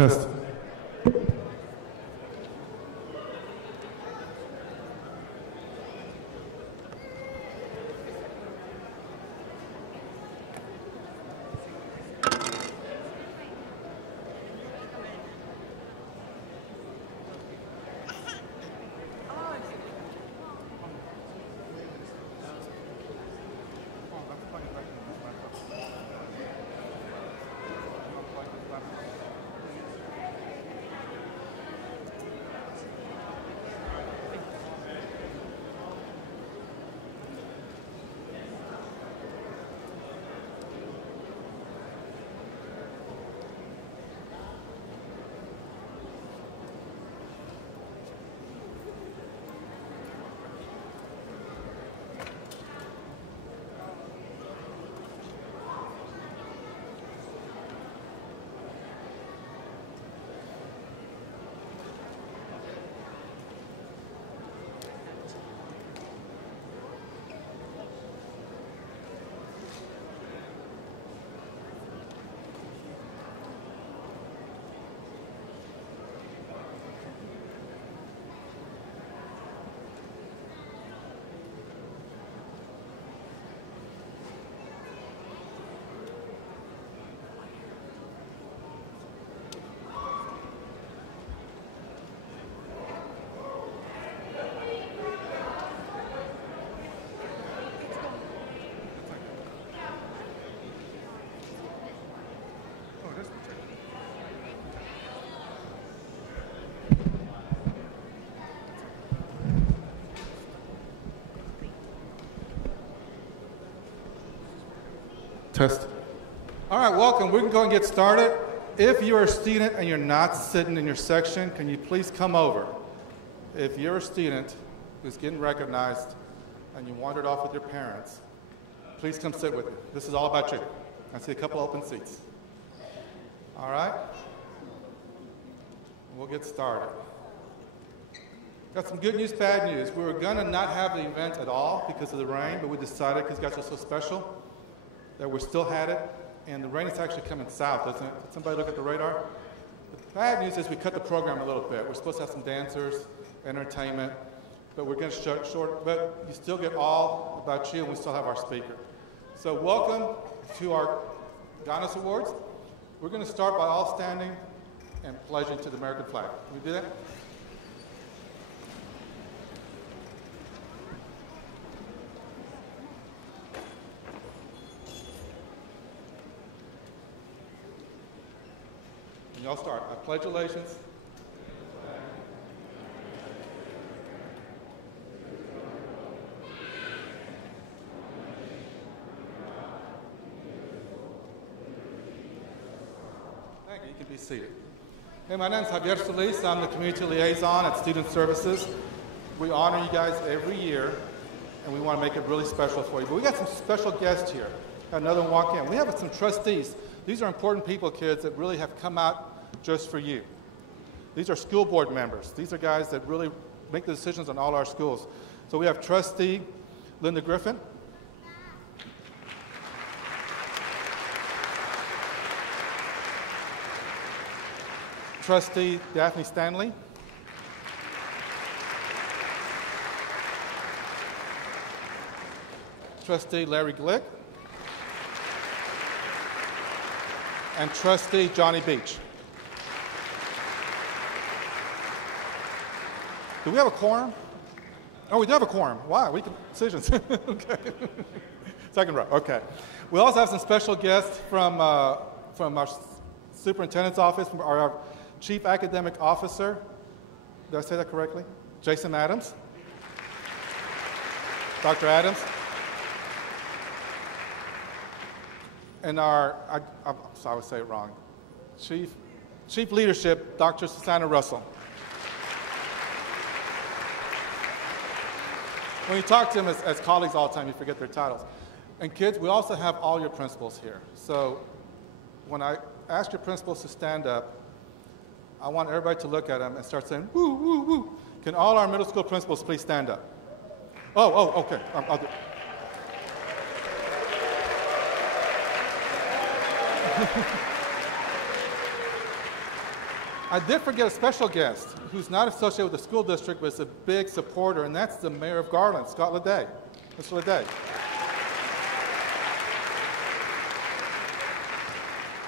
Test. Test. All right, welcome. We can go and get started. If you're a student and you're not sitting in your section, can you please come over? If you're a student who's getting recognized and you wandered off with your parents, please come sit with me. This is all about you. I see a couple open seats. All right? We'll get started. Got some good news, bad news. We were going to not have the event at all because of the rain, but we decided, because you guys are so special, that we still had it, and the rain is actually coming south, doesn't it? Did somebody look at the radar? The bad news is we cut the program a little bit. We're supposed to have some dancers, entertainment, but we're going to short, but you still get all about you, and we still have our speaker. So welcome to our Ganas Awards. We're going to start by all standing and pledging to the American flag. Can we do that? And y'all start. I pledge allegiance. Thank you. You can be seated. Hey, my name is Javier Solis. I'm the community liaison at Student Services. We honor you guys every year, and we want to make it really special for you. But we got some special guests here. Got another one walk in. We have some trustees. These are important people, kids, that really have come out just for you. These are school board members. These are guys that really make the decisions on all our schools. So we have trustee Linda Griffin. Trustee Daphne Stanley. Trustee Larry Glick. And Trustee Johnny Beach. Do we have a quorum? Oh, we do have a quorum. Wow, we can decisions. Okay. Second row. Okay. We also have some special guests from our superintendent's office, from our chief academic officer. Did I say that correctly? Jason Adams. Dr. Adams. And our, I would say it wrong, Chief Leadership, Dr. Susanna Russell. When you talk to them as colleagues all the time, you forget their titles. And kids, we also have all your principals here. So when I ask your principals to stand up, I want everybody to look at them and start saying, woo, woo, woo. Can all our middle school principals please stand up? Oh, okay. I'll do it. I did forget a special guest who's not associated with the school district, but is a big supporter, and that's the mayor of Garland, Scott Leday. Mr. Leday.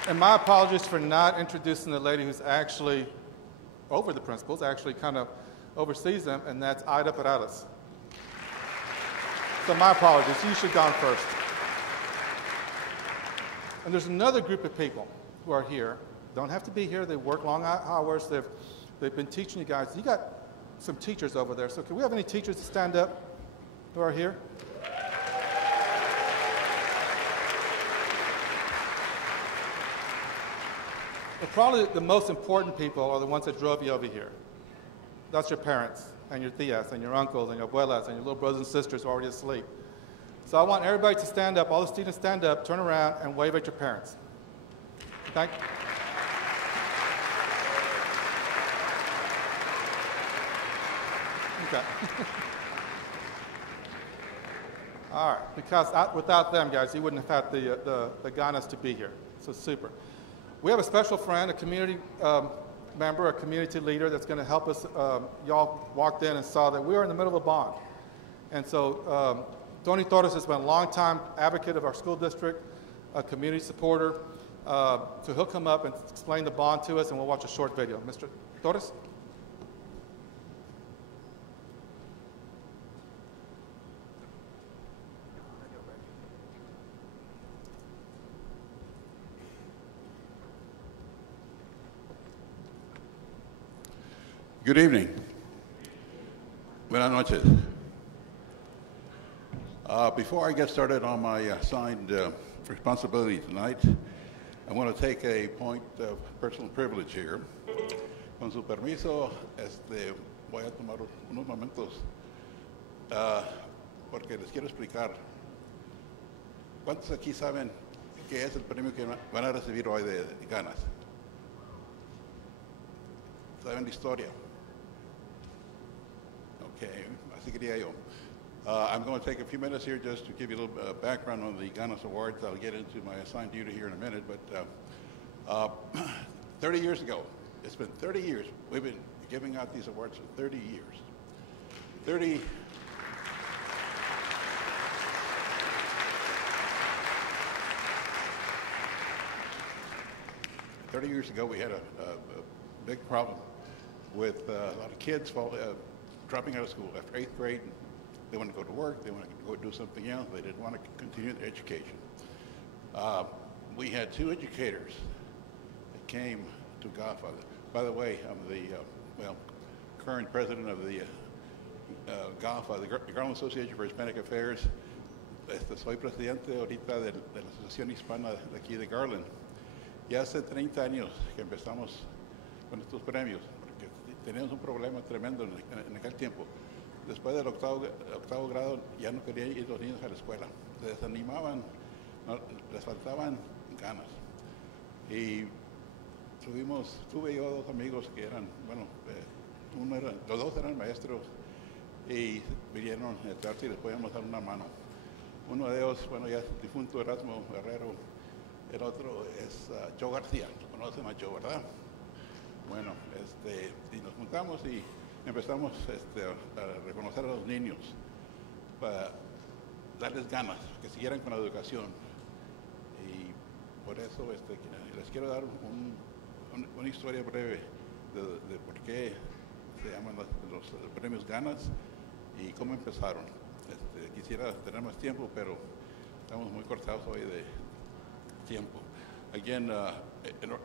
And my apologies for not introducing the lady who's actually over the principals, actually kind of oversees them, and that's Ida Perales. So my apologies. You should have gone first. And there's another group of people who are here. Don't have to be here. They work long hours. They've been teaching you guys. You got some teachers over there. So can we have any teachers to stand up who are here? But probably the most important people are the ones that drove you over here. That's your parents and your tias and your uncles and your abuelas and your little brothers and sisters who are already asleep. So I want everybody to stand up, all the students stand up, turn around, and wave at your parents. Thank you. Okay. All right, because without them, guys, you wouldn't have had the Ganas to be here. So super. We have a special friend, a community member, a community leader that's going to help us. Y'all walked in and saw that we are in the middle of a bond. And so Tony Torres has been a long-time advocate of our school district, a community supporter. So he'll come up and explain the bond to us, and we'll watch a short video. Mr. Torres? Good evening. Buenas noches. Before I get started on my assigned responsibility tonight, I want to take a point of personal privilege here. Con su permiso, voy a tomar unos momentos porque les quiero explicar. ¿Cuántos aquí saben qué es el premio que van a recibir hoy de Ganas? ¿Saben la historia? Okay, así quería yo. I'm going to take a few minutes here just to give you a little background on the Ganas Awards. I'll get into my assigned duty here in a minute, but 30 years ago, it's been 30 years, we've been giving out these awards for 30 years. 30 years ago, we had a big problem with a lot of kids dropping out of school after 8th grade. They want to go to work, they want to go do something else, they didn't want to continue their education. We had 2 educators that came to Godfather. By the way, I'm the current president of the Godfather, the Garland Association for Hispanic Affairs. Soy presidente ahorita de la Asociación Hispana de aquí de Garland. Ya hace 30 años que empezamos con estos premios, porque teníamos un problema tremendo en aquel tiempo. Después del octavo grado ya no querían ir los niños a la escuela, se desanimaban, les faltaban ganas. Y tuve yo 2 amigos que eran, los 2 eran maestros y vinieron a tratar si les podíamos dar una mano. Uno de ellos, ya es difunto Erasmo Guerrero, el otro es Joe García, lo conocen a Joe, ¿verdad? Bueno, y nos juntamos y empezamos a reconocer a los niños para darles ganas, que siguieran con la educación. Y por eso les quiero dar una historia breve de por qué se llaman los premios Ganas y cómo empezaron. Quisiera tener más tiempo, pero estamos muy cortados hoy de tiempo. Again,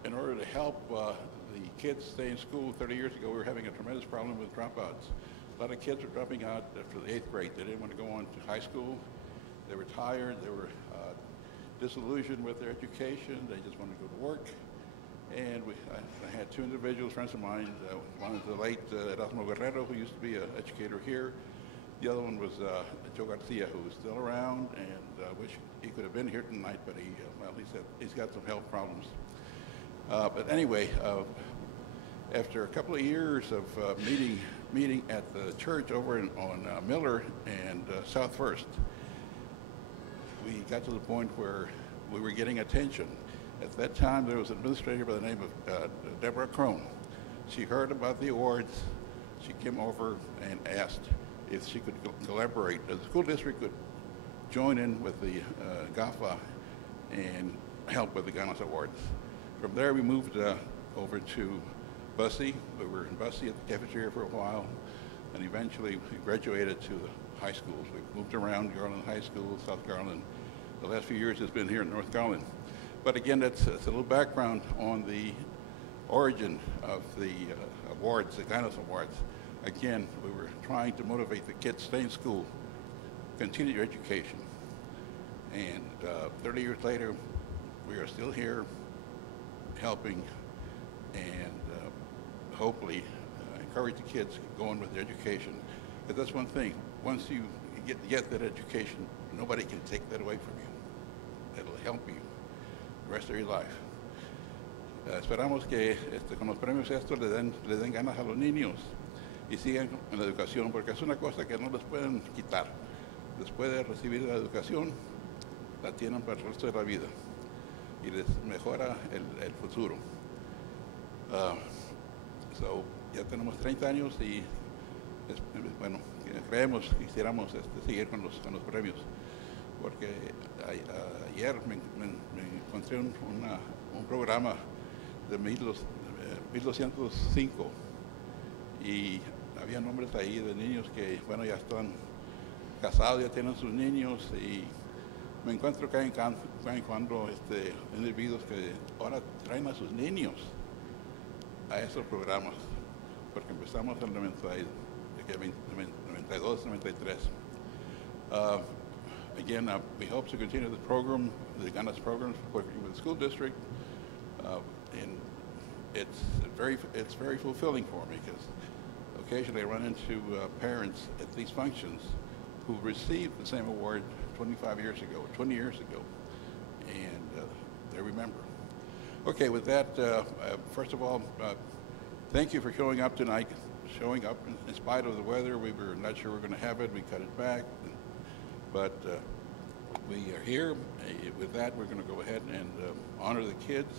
in order to help the kids stay in school 30 years ago, we were having a tremendous problem with dropouts. A lot of kids were dropping out after the 8th grade. They didn't want to go on to high school. They were tired. They were disillusioned with their education. They just wanted to go to work. And I had 2 individuals, friends of mine. One is the late Erasmo Guerrero, who used to be an educator here. The other one was Joe Garcia, who is still around, and I wish he could have been here tonight, but he's got some health problems. But anyway, after a couple of years of meeting at the church over on Miller and South First, we got to the point where we were getting attention. At that time, there was an administrator by the name of Deborah Crone, She heard about the awards. She came over and asked if she could collaborate. The school district could join in with the GAFA and help with the Ganas Awards. From there, we moved over to Bussey. We were in Bussey at the cafeteria for a while, and eventually we graduated to the high schools. We moved around Garland High School, South Garland. The last few years has been here in North Garland. But again, that's a little background on the origin of the awards, the Ganas Awards. Again, we were trying to motivate the kids to stay in school, continue your education. And 30 years later, we are still here helping and hopefully encourage the kids to go on with their education. Because that's one thing, once you get that education, nobody can take that away from you. It'll help you the rest of your life. Esperamos que con los premios estos le den ganas a los niños y sigan en la educación, porque es una cosa que no les pueden quitar. Después de recibir la educación, la tienen para el resto de la vida y les mejora el futuro. So, ya tenemos 30 años y bueno, quisiéramos seguir con los premios, porque ayer me encontré un programa de 1205 y había nombres ahí de niños que, bueno, ya están casados, ya tienen sus niños, y me encuentro cada en cuando individuos que ahora traen a sus niños a esos programas, porque empezamos en el 92, 93. Again, we hope to continue the program, the Ganas program, working with the school district, and it's very fulfilling for me, because occasionally I run into parents at these functions who received the same award 25 years ago, 20 years ago, and they remember. Okay, with that, first of all, thank you for showing up tonight, in spite of the weather. We were not sure we were going to have it. We cut it back, but we are here. With that, we're going to go ahead and honor the kids.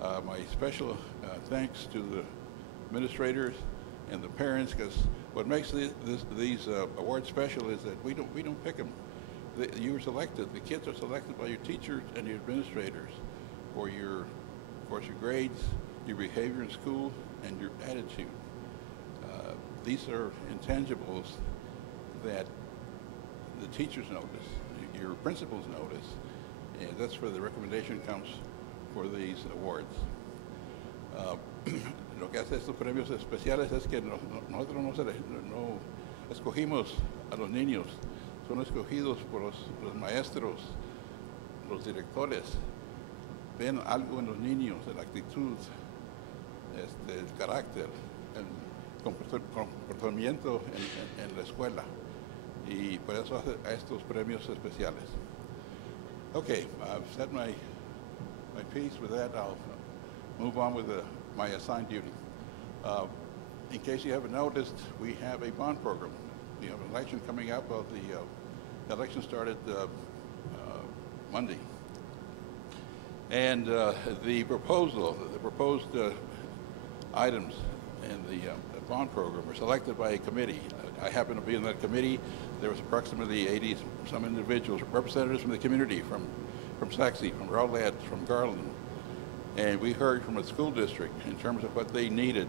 My special thanks to the administrators and the parents, because what makes these awards special is that we don't pick them. You were selected. The kids are selected by your teachers and your administrators for your grades, your behavior in school, and your attitude. These are intangibles that the teachers notice, your principals notice, and that's where the recommendation comes for these awards. Lo que hace estos premios especiales es que nosotros no escogimos a los niños, son escogidos por los maestros, los directores. Ven algo en los niños, en la actitud, el carácter, el comportamiento en la escuela, y por eso hace a estos premios especiales. Okay, I've said my piece. With that, I'll move on with my assigned duty. In case you haven't noticed, we have a bond program. We have an election coming up. The election started Monday. And the proposed items in the bond program were selected by a committee. I happen to be in that committee. There was approximately 80 some individuals, representatives from the community, from Saxe, from Rowlett, from Garland. And we heard from the school district in terms of what they needed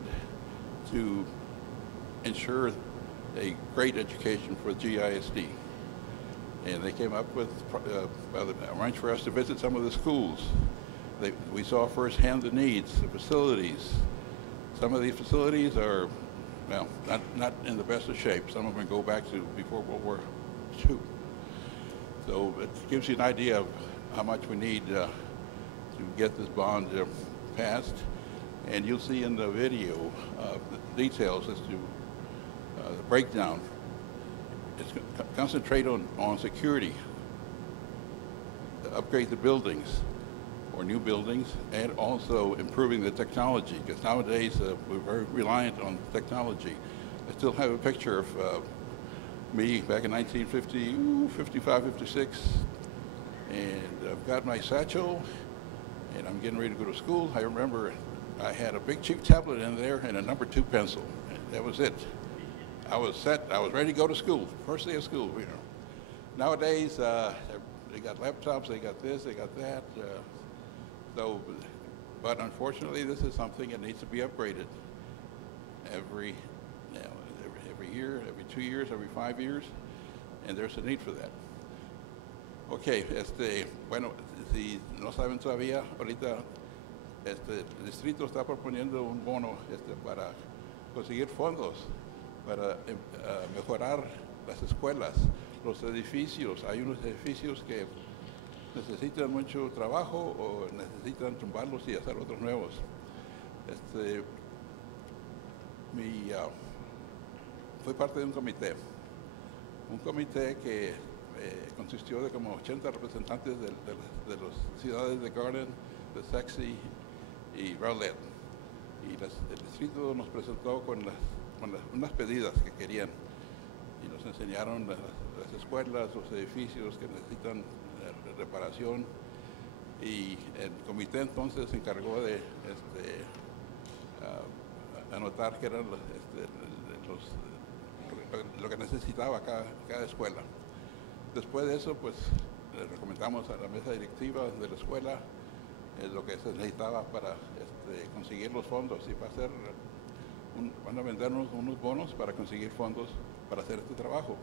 to ensure a great education for GISD. And they came up with, arranged for us to visit some of the schools. We saw firsthand the needs, the facilities. Some of these facilities are, well, not in the best of shape. Some of them go back to before World War II. So it gives you an idea of how much we need to get this bond passed. And you'll see in the video the details as to the breakdown. It's concentrate on security, upgrade the buildings or new buildings, and also improving the technology, because nowadays we're very reliant on technology. I still have a picture of me back in 1950, 55, 56, and I've got my satchel, and I'm getting ready to go to school. I remember I had a big cheap tablet in there and a number 2 pencil. That was it. I was set. I was ready to go to school. First day of school, you know. Nowadays, they got laptops, they got this, they got that. But unfortunately, this is something that needs to be upgraded every year, every 2 years, every 5 years, and there's a need for that. Okay, bueno, si no saben todavía, ahorita el distrito está proponiendo un bono para conseguir fondos para mejorar las escuelas, los edificios. Hay unos edificios que necesitan mucho trabajo o necesitan tumbarlos y hacer otros nuevos. Fui parte de un comité que consistió de como 80 representantes de las ciudades de Garland, de Sachse y Rowlett. Y el distrito nos presentó con unas pedidas que querían y nos enseñaron las escuelas, los edificios que necesitan reparación, y el comité entonces se encargó de anotar que eran lo que necesitaba cada escuela. Después de eso, pues le recomendamos a la mesa directiva de la escuela lo que se necesitaba para conseguir los fondos, y van a vendernos unos bonos para conseguir fondos para hacer este trabajo.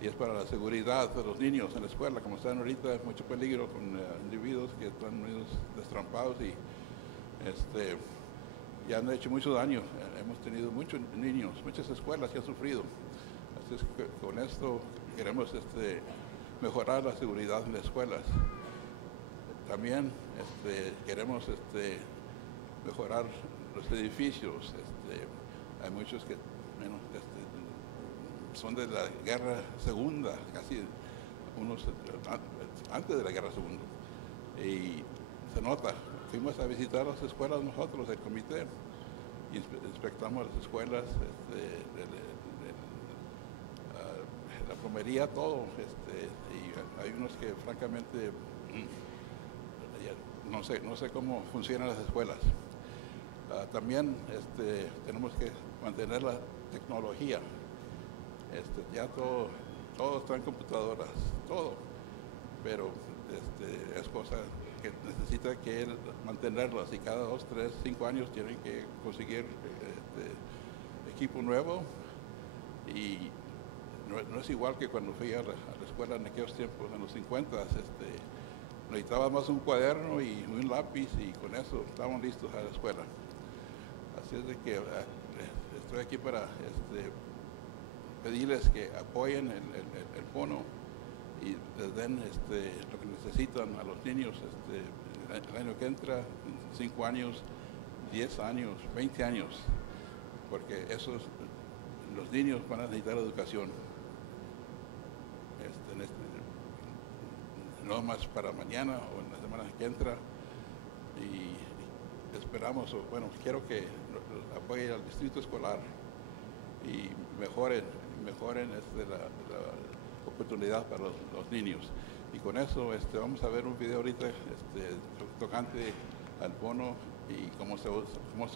Y es para la seguridad de los niños en la escuela. Como están ahorita, hay mucho peligro con individuos que están muy destrampados y ya han hecho mucho daño. Hemos tenido muchos niños, muchas escuelas que han sufrido. Así es que con esto queremos mejorar la seguridad en las escuelas. También queremos mejorar los edificios. Hay muchos que son de la Guerra Segunda, casi unos antes de la Guerra Segunda. Y se nota, fuimos a visitar las escuelas nosotros, el comité, y inspectamos las escuelas, la plomería, todo. Y hay unos que francamente no sé cómo funcionan las escuelas. También tenemos que mantener la tecnología. Ya todo está en computadoras, todo, pero es cosa que necesita que mantenerlas, y cada 2, 3, 5 años tienen que conseguir equipo nuevo. Y no es igual que cuando fui a la escuela en aquellos tiempos, en los 50, necesitaba más un cuaderno y un lápiz, y con eso estaban listos a la escuela. Así es de que estoy aquí para pedirles que apoyen el bono y les den lo que necesitan a los niños el año que entra, 5 años, 10 años, 20 años, porque los niños van a necesitar educación. No más para mañana o en la semana que entra, y esperamos, quiero que apoyen al distrito escolar y mejoren la oportunidad para los niños. Y con eso vamos a ver un video ahorita tocante al bono y cómo se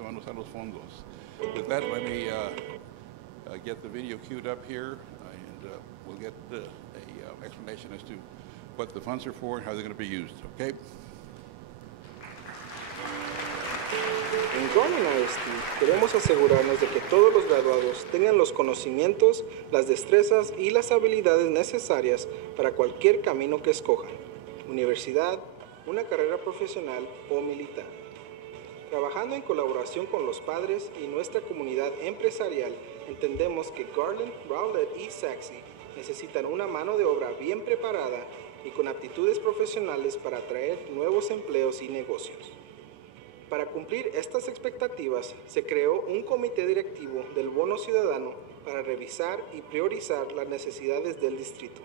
van a usar los fondos. With that, let me get the video queued up here, and we'll get an explanation as to what the funds are for and how they're going to be used. Okay? En Garland ISD queremos asegurarnos de que todos los graduados tengan los conocimientos, las destrezas y las habilidades necesarias para cualquier camino que escojan: universidad, una carrera profesional o militar. Trabajando en colaboración con los padres y nuestra comunidad empresarial, entendemos que Garland, Rowlett y Sachse necesitan una mano de obra bien preparada y con aptitudes profesionales para atraer nuevos empleos y negocios. Para cumplir estas expectativas, se creó un comité directivo del Bono Ciudadano para revisar y priorizar las necesidades del distrito.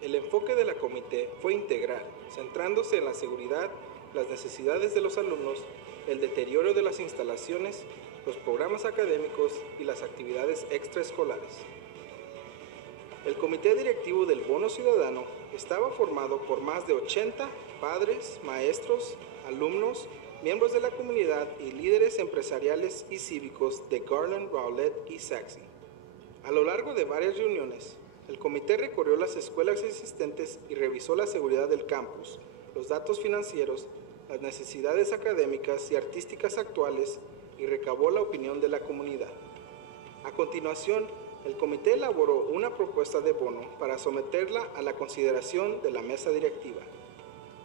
El enfoque de la comité fue integral, centrándose en la seguridad, las necesidades de los alumnos, el deterioro de las instalaciones, los programas académicos y las actividades extraescolares. El comité directivo del Bono Ciudadano estaba formado por más de 80 padres, maestros, alumnos miembros de la comunidad y líderes empresariales y cívicos de Garland, Rowlett y Sachse. A lo largo de varias reuniones, el comité recorrió las escuelas existentes y revisó la seguridad del campus, los datos financieros, las necesidades académicas y artísticas actuales y recabó la opinión de la comunidad. A continuación, el comité elaboró una propuesta de bono para someterla a la consideración de la mesa directiva.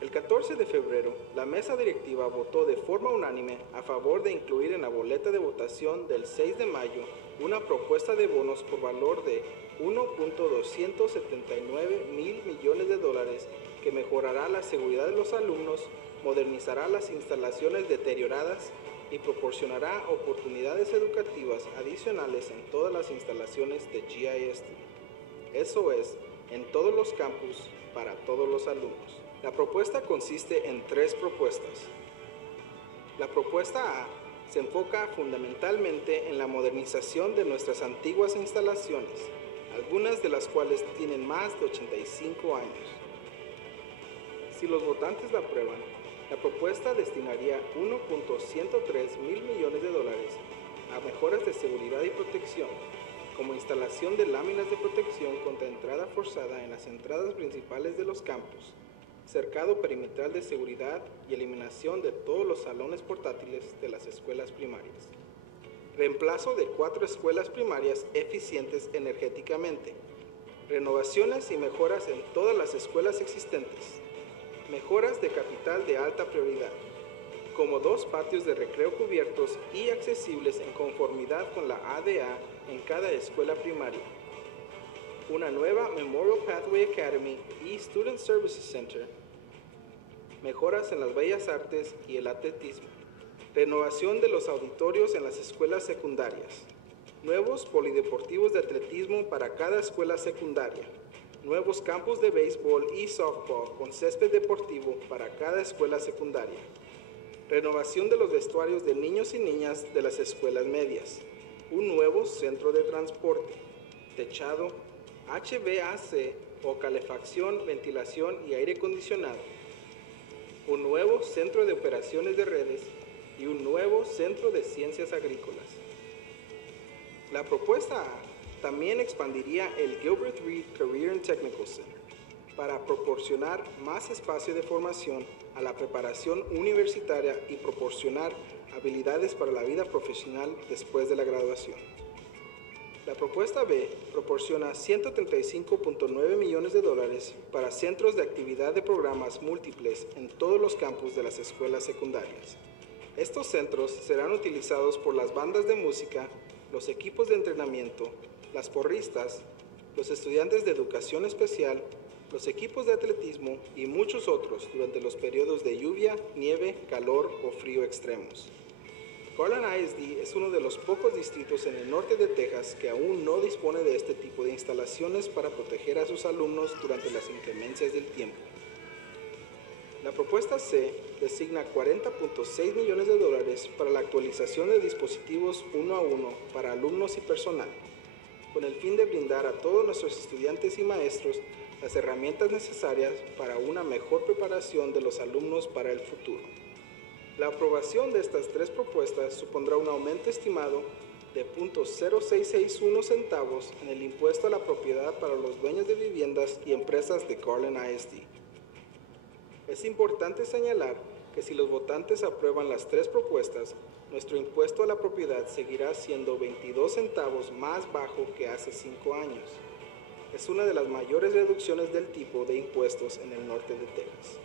El 14 de febrero, la mesa directiva votó de forma unánime a favor de incluir en la boleta de votación del 6 de mayo una propuesta de bonos por valor de 1.279 mil millones de dólares que mejorará la seguridad de los alumnos, modernizará las instalaciones deterioradas y proporcionará oportunidades educativas adicionales en todas las instalaciones de GISD. Eso es, en todos los campus, para todos los alumnos. La propuesta consiste en 3 propuestas. La propuesta A se enfoca fundamentalmente en la modernización de nuestras antiguas instalaciones, algunas de las cuales tienen más de 85 años. Si los votantes la aprueban, la propuesta destinaría 1.103 mil millones de dólares a mejoras de seguridad y protección, como instalación de láminas de protección contra entrada forzada en las entradas principales de los campus, cercado perimetral de seguridad y eliminación de todos los salones portátiles de las escuelas primarias. Reemplazo de 4 escuelas primarias eficientes energéticamente. Renovaciones y mejoras en todas las escuelas existentes. Mejoras de capital de alta prioridad, como 2 patios de recreo cubiertos y accesibles en conformidad con la ADA en cada escuela primaria. Una nueva Memorial Pathway Academy y Student Services Center. Mejoras en las bellas artes y el atletismo. Renovación de los auditorios en las escuelas secundarias. Nuevos polideportivos de atletismo para cada escuela secundaria. Nuevos campus de béisbol y softball con césped deportivo para cada escuela secundaria. Renovación de los vestuarios de niños y niñas de las escuelas medias. Un nuevo centro de transporte. Techado, HVAC o calefacción, ventilación y aire acondicionado. Un nuevo centro de operaciones de redes y un nuevo centro de ciencias agrícolas. La propuesta A también expandiría el Gilbert Reed Career and Technical Center para proporcionar más espacio de formación a la preparación universitaria y proporcionar habilidades para la vida profesional después de la graduación. La propuesta B proporciona 135.9 millones de dólares para centros de actividad de programas múltiples en todos los campus de las escuelas secundarias. Estos centros serán utilizados por las bandas de música, los equipos de entrenamiento, las porristas, los estudiantes de educación especial, los equipos de atletismo y muchos otros durante los periodos de lluvia, nieve, calor o frío extremos. Garland ISD es uno de los pocos distritos en el norte de Texas que aún no dispone de este tipo de instalaciones para proteger a sus alumnos durante las inclemencias del tiempo. La propuesta C designa 40.6 millones de dólares para la actualización de dispositivos 1 a 1 para alumnos y personal, con el fin de brindar a todos nuestros estudiantes y maestros las herramientas necesarias para una mejor preparación de los alumnos para el futuro. La aprobación de estas 3 propuestas supondrá un aumento estimado de 0.0661 centavos en el impuesto a la propiedad para los dueños de viviendas y empresas de Garland ISD. Es importante señalar que si los votantes aprueban las 3 propuestas, nuestro impuesto a la propiedad seguirá siendo 22 centavos más bajo que hace 5 años. Es una de las mayores reducciones del tipo de impuestos en el norte de Texas.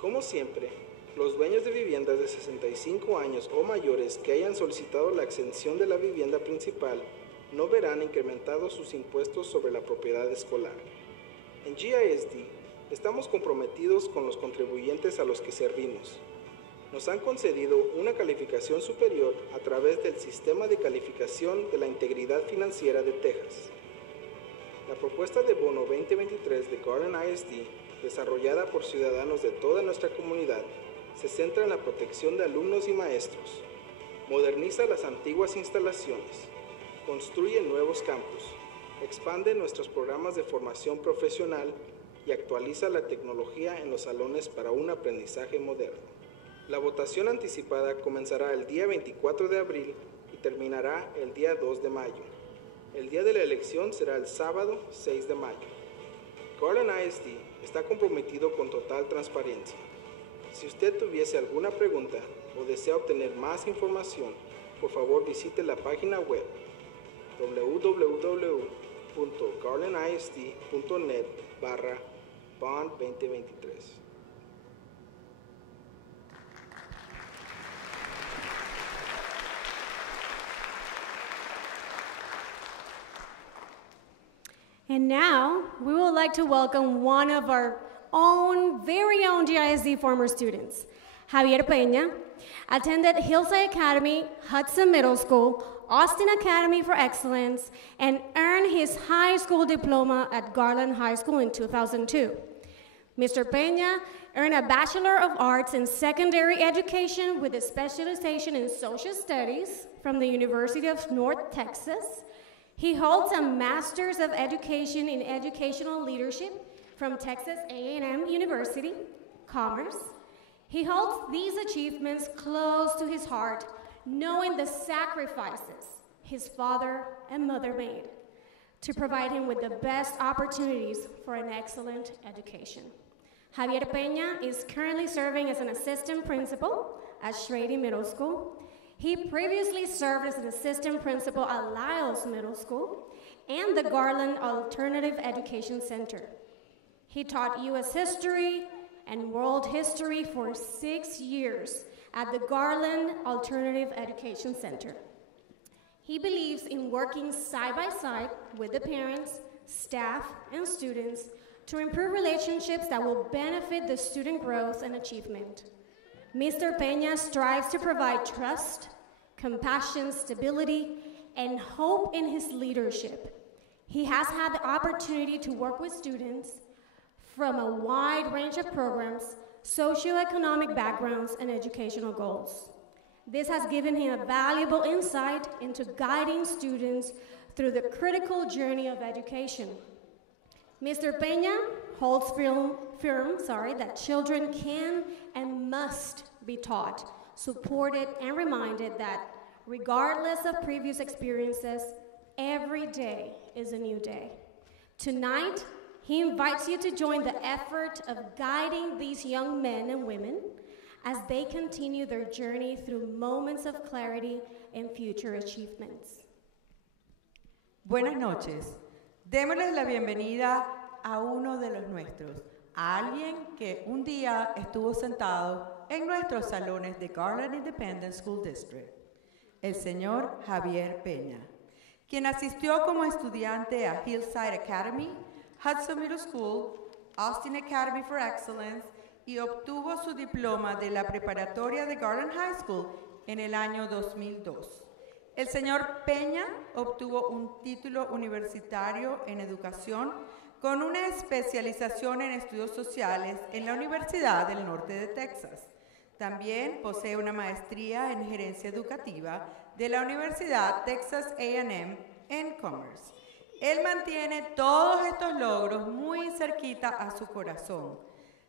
Como siempre, los dueños de viviendas de 65 años o mayores que hayan solicitado la exención de la vivienda principal no verán incrementados sus impuestos sobre la propiedad escolar. En GISD, estamos comprometidos con los contribuyentes a los que servimos. Nos han concedido una calificación superior a través del Sistema de Calificación de la Integridad Financiera de Texas. La propuesta de bono 2023 de Garland ISD, desarrollada por ciudadanos de toda nuestra comunidad, se centra en la protección de alumnos y maestros, moderniza las antiguas instalaciones, construye nuevos campus, expande nuestros programas de formación profesional y actualiza la tecnología en los salones para un aprendizaje moderno. La votación anticipada comenzará el día 24 de abril y terminará el día 2 de mayo. El día de la elección será el sábado 6 de mayo. Garland ISD está comprometido con total transparencia. Si usted tuviese alguna pregunta o desea obtener más información, por favor visite la página web www.garlandisd.net/bond2023. And now, we would like to welcome one of our very own GISD former students. Javier Peña attended Hillside Academy, Hudson Middle School, Austin Academy for Excellence, and earned his high school diploma at Garland High School in 2002. Mr. Peña earned a Bachelor of Arts in Secondary Education with a specialization in Social Studies from the University of North Texas. He holds a Master's of Education in Educational Leadership from Texas A&M University, Commerce. He holds these achievements close to his heart, knowing the sacrifices his father and mother made to provide him with the best opportunities for an excellent education. Javier Peña is currently serving as an assistant principal at Schrader Middle School. He previously served as an assistant principal at Lyles Middle School and the Garland Alternative Education Center. He taught U.S. history and world history for 6 years at the Garland Alternative Education Center. He believes in working side by side with the parents, staff, and students to improve relationships that will benefit the student growth and achievement. Mr. Peña strives to provide trust, compassion, stability, and hope in his leadership. He has had the opportunity to work with students from a wide range of programs, socioeconomic backgrounds, and educational goals. This has given him a valuable insight into guiding students through the critical journey of education. Mr. Peña holds firm that children can and must be taught, supported, and reminded that regardless of previous experiences, every day is a new day. Tonight, he invites you to join the effort of guiding these young men and women as they continue their journey through moments of clarity and future achievements. Buenas noches. Démosles la bienvenida a uno de los nuestros, a alguien que un día estuvo sentado en nuestros salones de Garland Independent School District, el señor Javier Peña, quien asistió como estudiante a Hillside Academy, Hudson Middle School, Austin Academy for Excellence y obtuvo su diploma de la preparatoria de Garland High School en el año 2002. El señor Peña obtuvo un título universitario en educación con una especialización en estudios sociales en la Universidad del Norte de Texas. También posee una maestría en gerencia educativa de la Universidad Texas A&M en Commerce. Él mantiene todos estos logros muy cerquita a su corazón,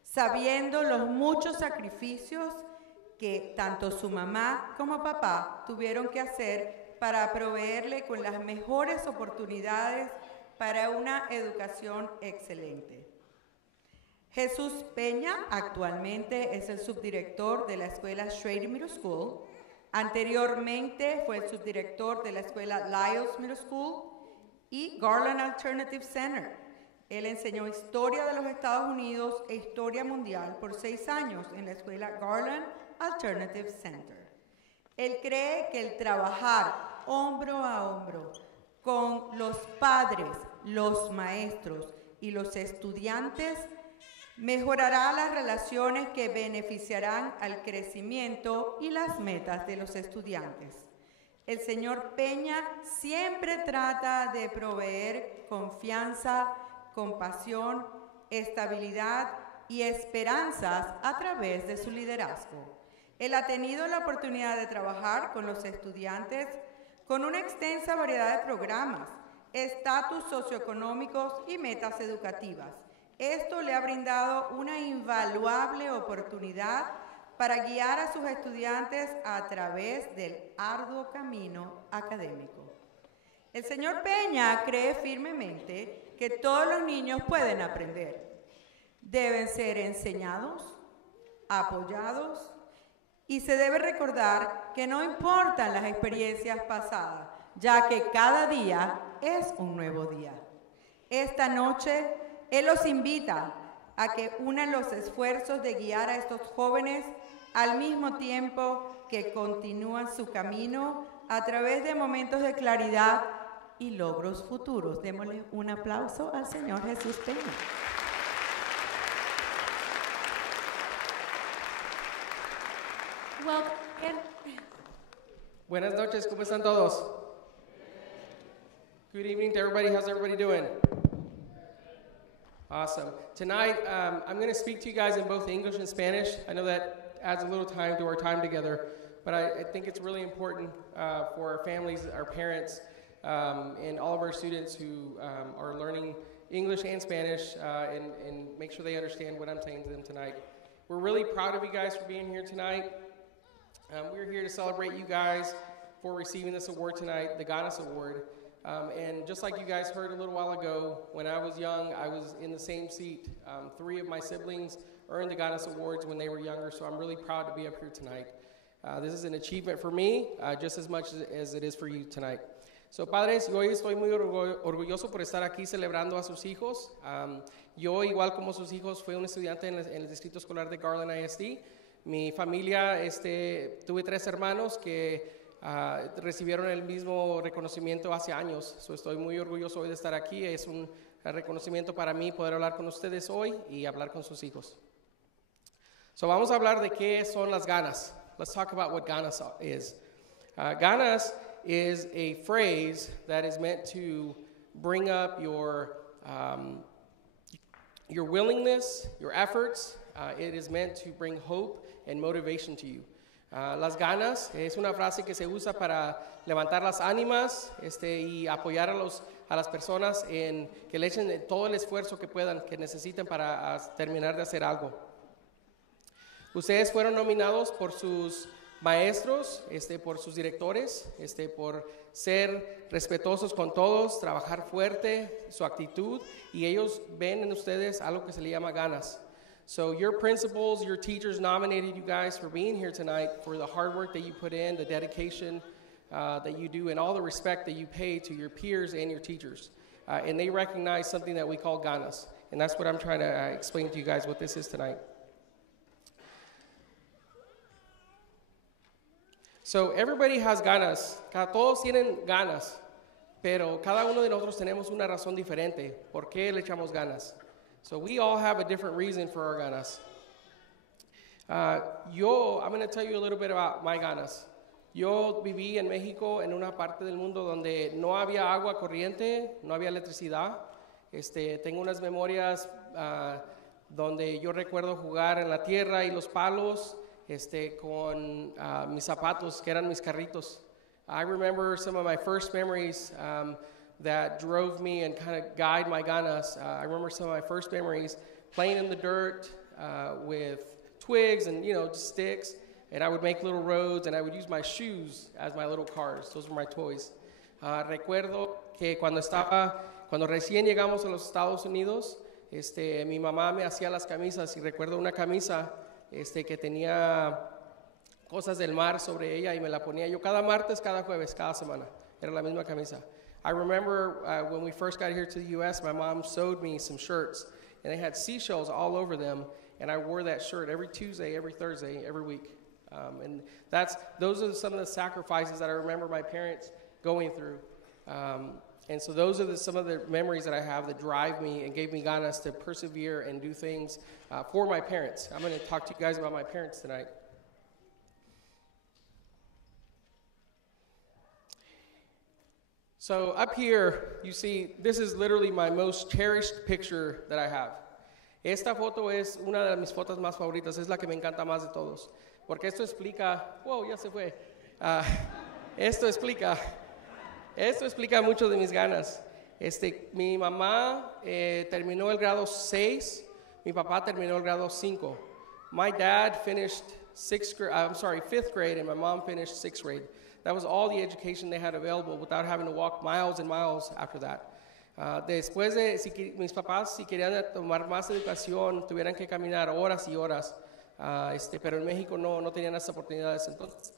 sabiendo los muchos sacrificios que tanto su mamá como papá tuvieron que hacer para proveerle con las mejores oportunidades para una educación excelente. Jesús Peña actualmente es el subdirector de la escuela Schrader Middle School. Anteriormente fue el subdirector de la escuela Lyles Middle School y Garland Alternative Center. Él enseñó historia de los Estados Unidos e historia mundial por 6 años en la escuela Garland Alternative Center. Él cree que el trabajar hombro a hombro con los padres, los maestros y los estudiantes mejorará las relaciones que beneficiarán al crecimiento y las metas de los estudiantes. El señor Peña siempre trata de proveer confianza, compasión, estabilidad y esperanzas a través de su liderazgo. Él ha tenido la oportunidad de trabajar con los estudiantes con una extensa variedad de programas, estatus socioeconómicos y metas educativas. Esto le ha brindado una invaluable oportunidad para guiar a sus estudiantes a través del arduo camino académico. El señor Peña cree firmemente que todos los niños pueden aprender. Deben ser enseñados, apoyados y se debe recordar que no importan las experiencias pasadas, ya que cada día es un nuevo día. Esta noche, él los invita a que unan los esfuerzos de guiar a estos jóvenes al mismo tiempo que continúan su camino a través de momentos de claridad y logros futuros. Démosle un aplauso al Señor Jesús Peña. Welcome. Buenas noches, ¿cómo están todos? Good evening to everybody. How's everybody doing? Awesome. Tonight, I'm going to speak to you guys in both English and Spanish. I know that adds a little time to our time together, but I think it's really important for our families, our parents, and all of our students who are learning English and Spanish and make sure they understand what I'm saying to them tonight. We're really proud of you guys for being here tonight. We're here to celebrate you guys for receiving this award tonight, the Ganas Award. And just like you guys heard a little while ago, when I was young, I was in the same seat. 3 of my siblings earned the Ganas Awards when they were younger, so I'm really proud to be up here tonight. This is an achievement for me, just as much as it is for you tonight. So, padres, yo hoy estoy muy orgulloso por estar aquí celebrando a sus hijos. Yo, igual como sus hijos, fui un estudiante en el distrito escolar de Garland ISD. Mi familia, tuve 3 hermanos que recibieron el mismo reconocimiento hace años. So, estoy muy orgulloso hoy de estar aquí. Es un reconocimiento para mí poder hablar con ustedes hoy y hablar con sus hijos. So, vamos a hablar de qué son las ganas. Let's talk about what ganas is. Ganas is a phrase that is meant to bring up your willingness, your efforts. It is meant to bring hope and motivation to you. Las ganas es una frase que se usa para levantar las ánimas y apoyar a las personas en que le echen todo el esfuerzo que puedan, que necesiten para terminar de hacer algo. Ustedes fueron nominados por sus maestros, por sus directores, por ser respetuosos con todos, trabajar fuerte, su actitud, y ellos ven en ustedes algo que se le llama ganas. So your principals, your teachers nominated you guys for being here tonight, for the hard work that you put in, the dedication that you do, and all the respect that you pay to your peers and your teachers. And they recognize something that we call ganas. And that's what I'm trying to explain to you guys what this is tonight. So everybody has ganas. Todos tienen ganas. Pero cada uno de nosotros tenemos una razón diferente. ¿Por qué le echamos ganas? So we all have a different reason for our ganas. I'm going to tell you a little bit about my ganas. Yo viví en México, en una parte del mundo donde no había agua corriente, no había electricidad. Tengo unas memorias donde yo recuerdo jugar en la tierra y los palos con mis zapatos, que eran mis carritos. I remember some of my first memories that drove me and kind of guide my ganas. I remember some of my first memories playing in the dirt with twigs and, just sticks. And I would make little roads, and I would use my shoes as my little cars. Those were my toys. Recuerdo que cuando recién llegamos a los Estados Unidos, mi mamá me hacía las camisas, y recuerdo una camisa que tenía cosas del mar sobre ella, y me la ponía yo cada martes, cada jueves, cada semana. Era la misma camisa. I remember when we first got here to the U.S., my mom sewed me some shirts, and they had seashells all over them, and I wore that shirt every Tuesday, every Thursday, every week. And those are some of the sacrifices that I remember my parents going through. And so those are some of the memories that I have that drive me and gave me ganas to persevere and do things for my parents. I'm going to talk to you guys about my parents tonight. So up here, you see, this is literally my most cherished picture that I have. Esta foto es una de mis fotos más favoritas, es la que me encanta más de todos. Porque esto explica, ya se fue. Esto explica mucho de mis ganas. Mi mamá terminó el grado 6, mi papá terminó el grado 5. My dad finished fifth grade, and my mom finished sixth grade. That was all the education they had available without having to walk miles and miles after that. Después de, mis papás, si querían tomar más educación, tuvieran que caminar horas y horas, pero en México no tenían esas oportunidades. Entonces,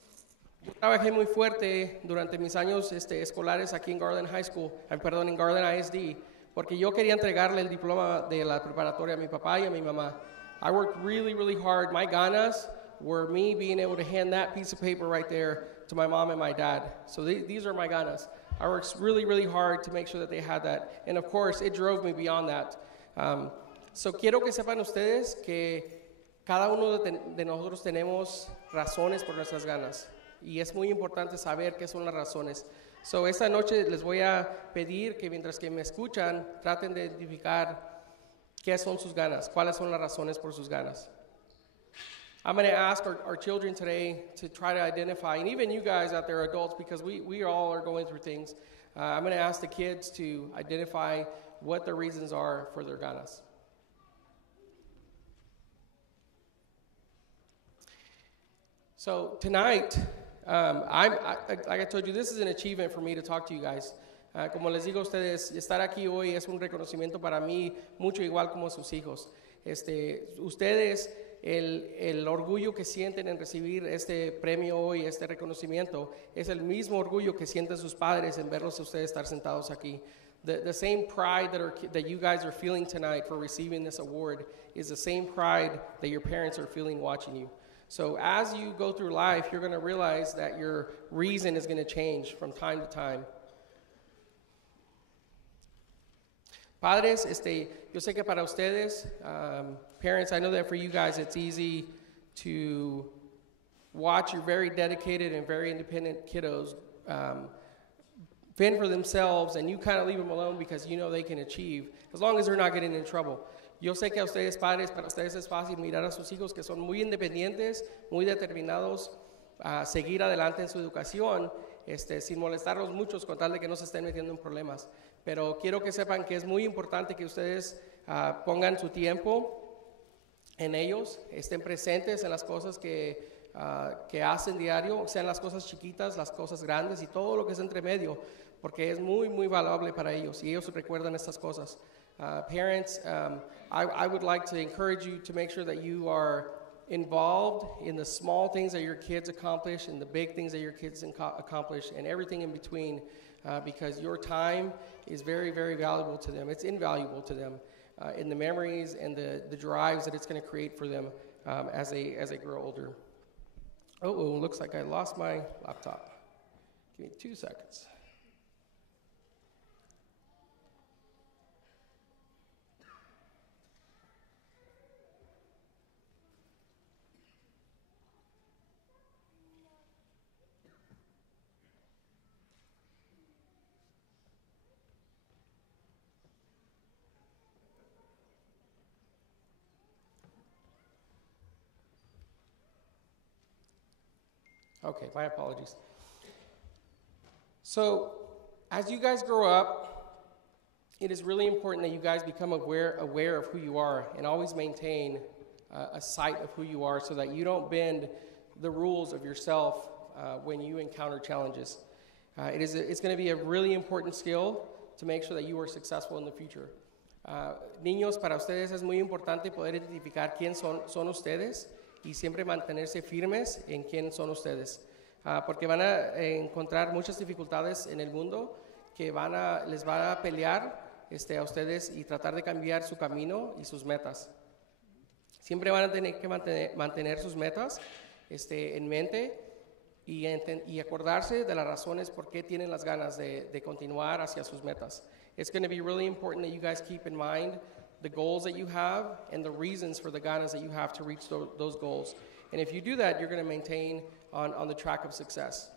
yo trabajé muy fuerte durante mis años escolares aquí en Garland High School, en Garland ISD, porque yo quería entregarle el diploma de la preparatoria a mi papá y a mi mamá. I worked really, really hard. My ganas were me being able to hand that piece of paper right there to my mom and my dad. So these are my ganas. I worked really, really hard to make sure that they had that. And of course, it drove me beyond that. So quiero que sepan ustedes que cada uno de nosotros tenemos razones por nuestras ganas. Y es muy importante saber qué son las razones. So esta noche les voy a pedir que mientras que me escuchan, traten de identificar qué son sus ganas, cuáles son las razones por sus ganas. I'm going to ask our children today to try to identify, and even you guys out there, adults, because we all are going through things. I'm going to ask the kids to identify what the reasons are for their ganas. So tonight, like I told you, this is an achievement for me to talk to you guys. Como les digo a ustedes, estar aquí hoy es un reconocimiento para mí, mucho igual como sus hijos. Ustedes, el orgullo que sienten en recibir este premio hoy, este reconocimiento, es el mismo orgullo que sienten sus padres en verlos a ustedes estar sentados aquí. The same pride that you guys are feeling tonight for receiving this award is the same pride that your parents are feeling watching you. So as you go through life, you're going to realize that your reason is going to change from time to time. Padres, yo sé que para ustedes, parents, I know that for you guys it's easy to watch your very dedicated and very independent kiddos fend for themselves, and you kind of leave them alone because you know they can achieve, as long as they're not getting in trouble. Yo sé que a ustedes padres, para ustedes es fácil mirar a sus hijos que son muy independientes, muy determinados a seguir adelante en su educación, sin molestarlos muchos con tal de que no se estén metiendo en problemas. Pero quiero que sepan que es muy importante que ustedes pongan su tiempo en ellos, estén presentes en las cosas que hacen diario, sean las cosas chiquitas, las cosas grandes y todo lo que es entre medio, porque es muy, muy valorable para ellos y ellos recuerdan estas cosas. Parents, I would like to encourage you to make sure that you are involved in the small things that your kids accomplish and the big things that your kids accomplish and everything in between, because your time is very, very valuable to them. It's invaluable to them in the memories and the drives that it's going to create for them as they grow older. Oh, looks like I lost my laptop. Give me 2 seconds. Okay, my apologies. So, as you guys grow up, it is really important that you guys become aware of who you are and always maintain a sight of who you are so that you don't bend the rules of yourself when you encounter challenges. It's going to be a really important skill to make sure that you are successful in the future. Niños, para ustedes es muy importante poder identificar quién son ustedes y siempre mantenerse firmes en quién son ustedes, porque van a encontrar muchas dificultades en el mundo que les van a pelear a ustedes y tratar de cambiar su camino y sus metas. Siempre van a tener que mantener sus metas en mente y acordarse de las razones por qué tienen las ganas de continuar hacia sus metas. It's going to be really important that you guys keep in mind the goals that you have and the reasons for the ganas that you have to reach those goals. And if you do that, you're going to maintain on the track of success.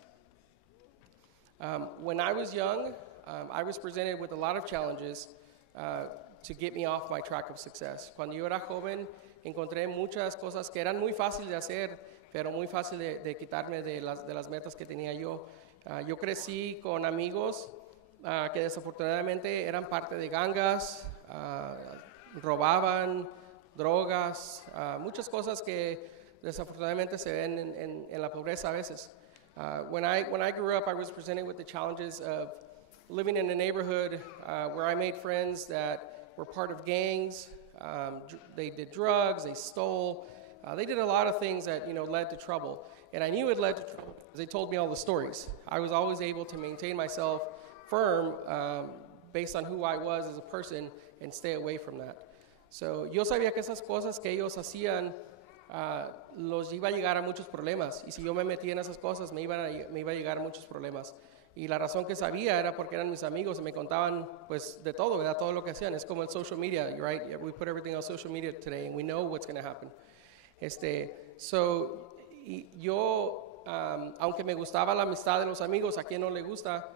When I was young, I was presented with a lot of challenges to get me off my track of success. Cuando yo era joven, encontré muchas cosas que eran muy fáciles de hacer, pero muy fácil de quitarme de las metas que tenía yo. Yo crecí con amigos que desafortunadamente eran parte de gangas, robaban, drogas, muchas cosas que desafortunadamente se ven en la pobreza a veces. When I grew up, I was presented with the challenges of living in a neighborhood where I made friends that were part of gangs. They did drugs, they stole, they did a lot of things that led to trouble. And I knew it led to trouble because they told me all the stories. I was always able to maintain myself firm based on who I was as a person and stay away from that. So yo sabía que esas cosas que ellos hacían los iba a llegar a muchos problemas. Y si yo me metía en esas cosas, me iba a llegar a muchos problemas. Y la razón que sabía era porque eran mis amigos y me contaban pues de todo, ¿verdad? Todo lo que hacían. Es como el social media, right? We put everything on social media today and we know what's going to happen. Yo, aunque me gustaba la amistad de los amigos, a quien no le gusta,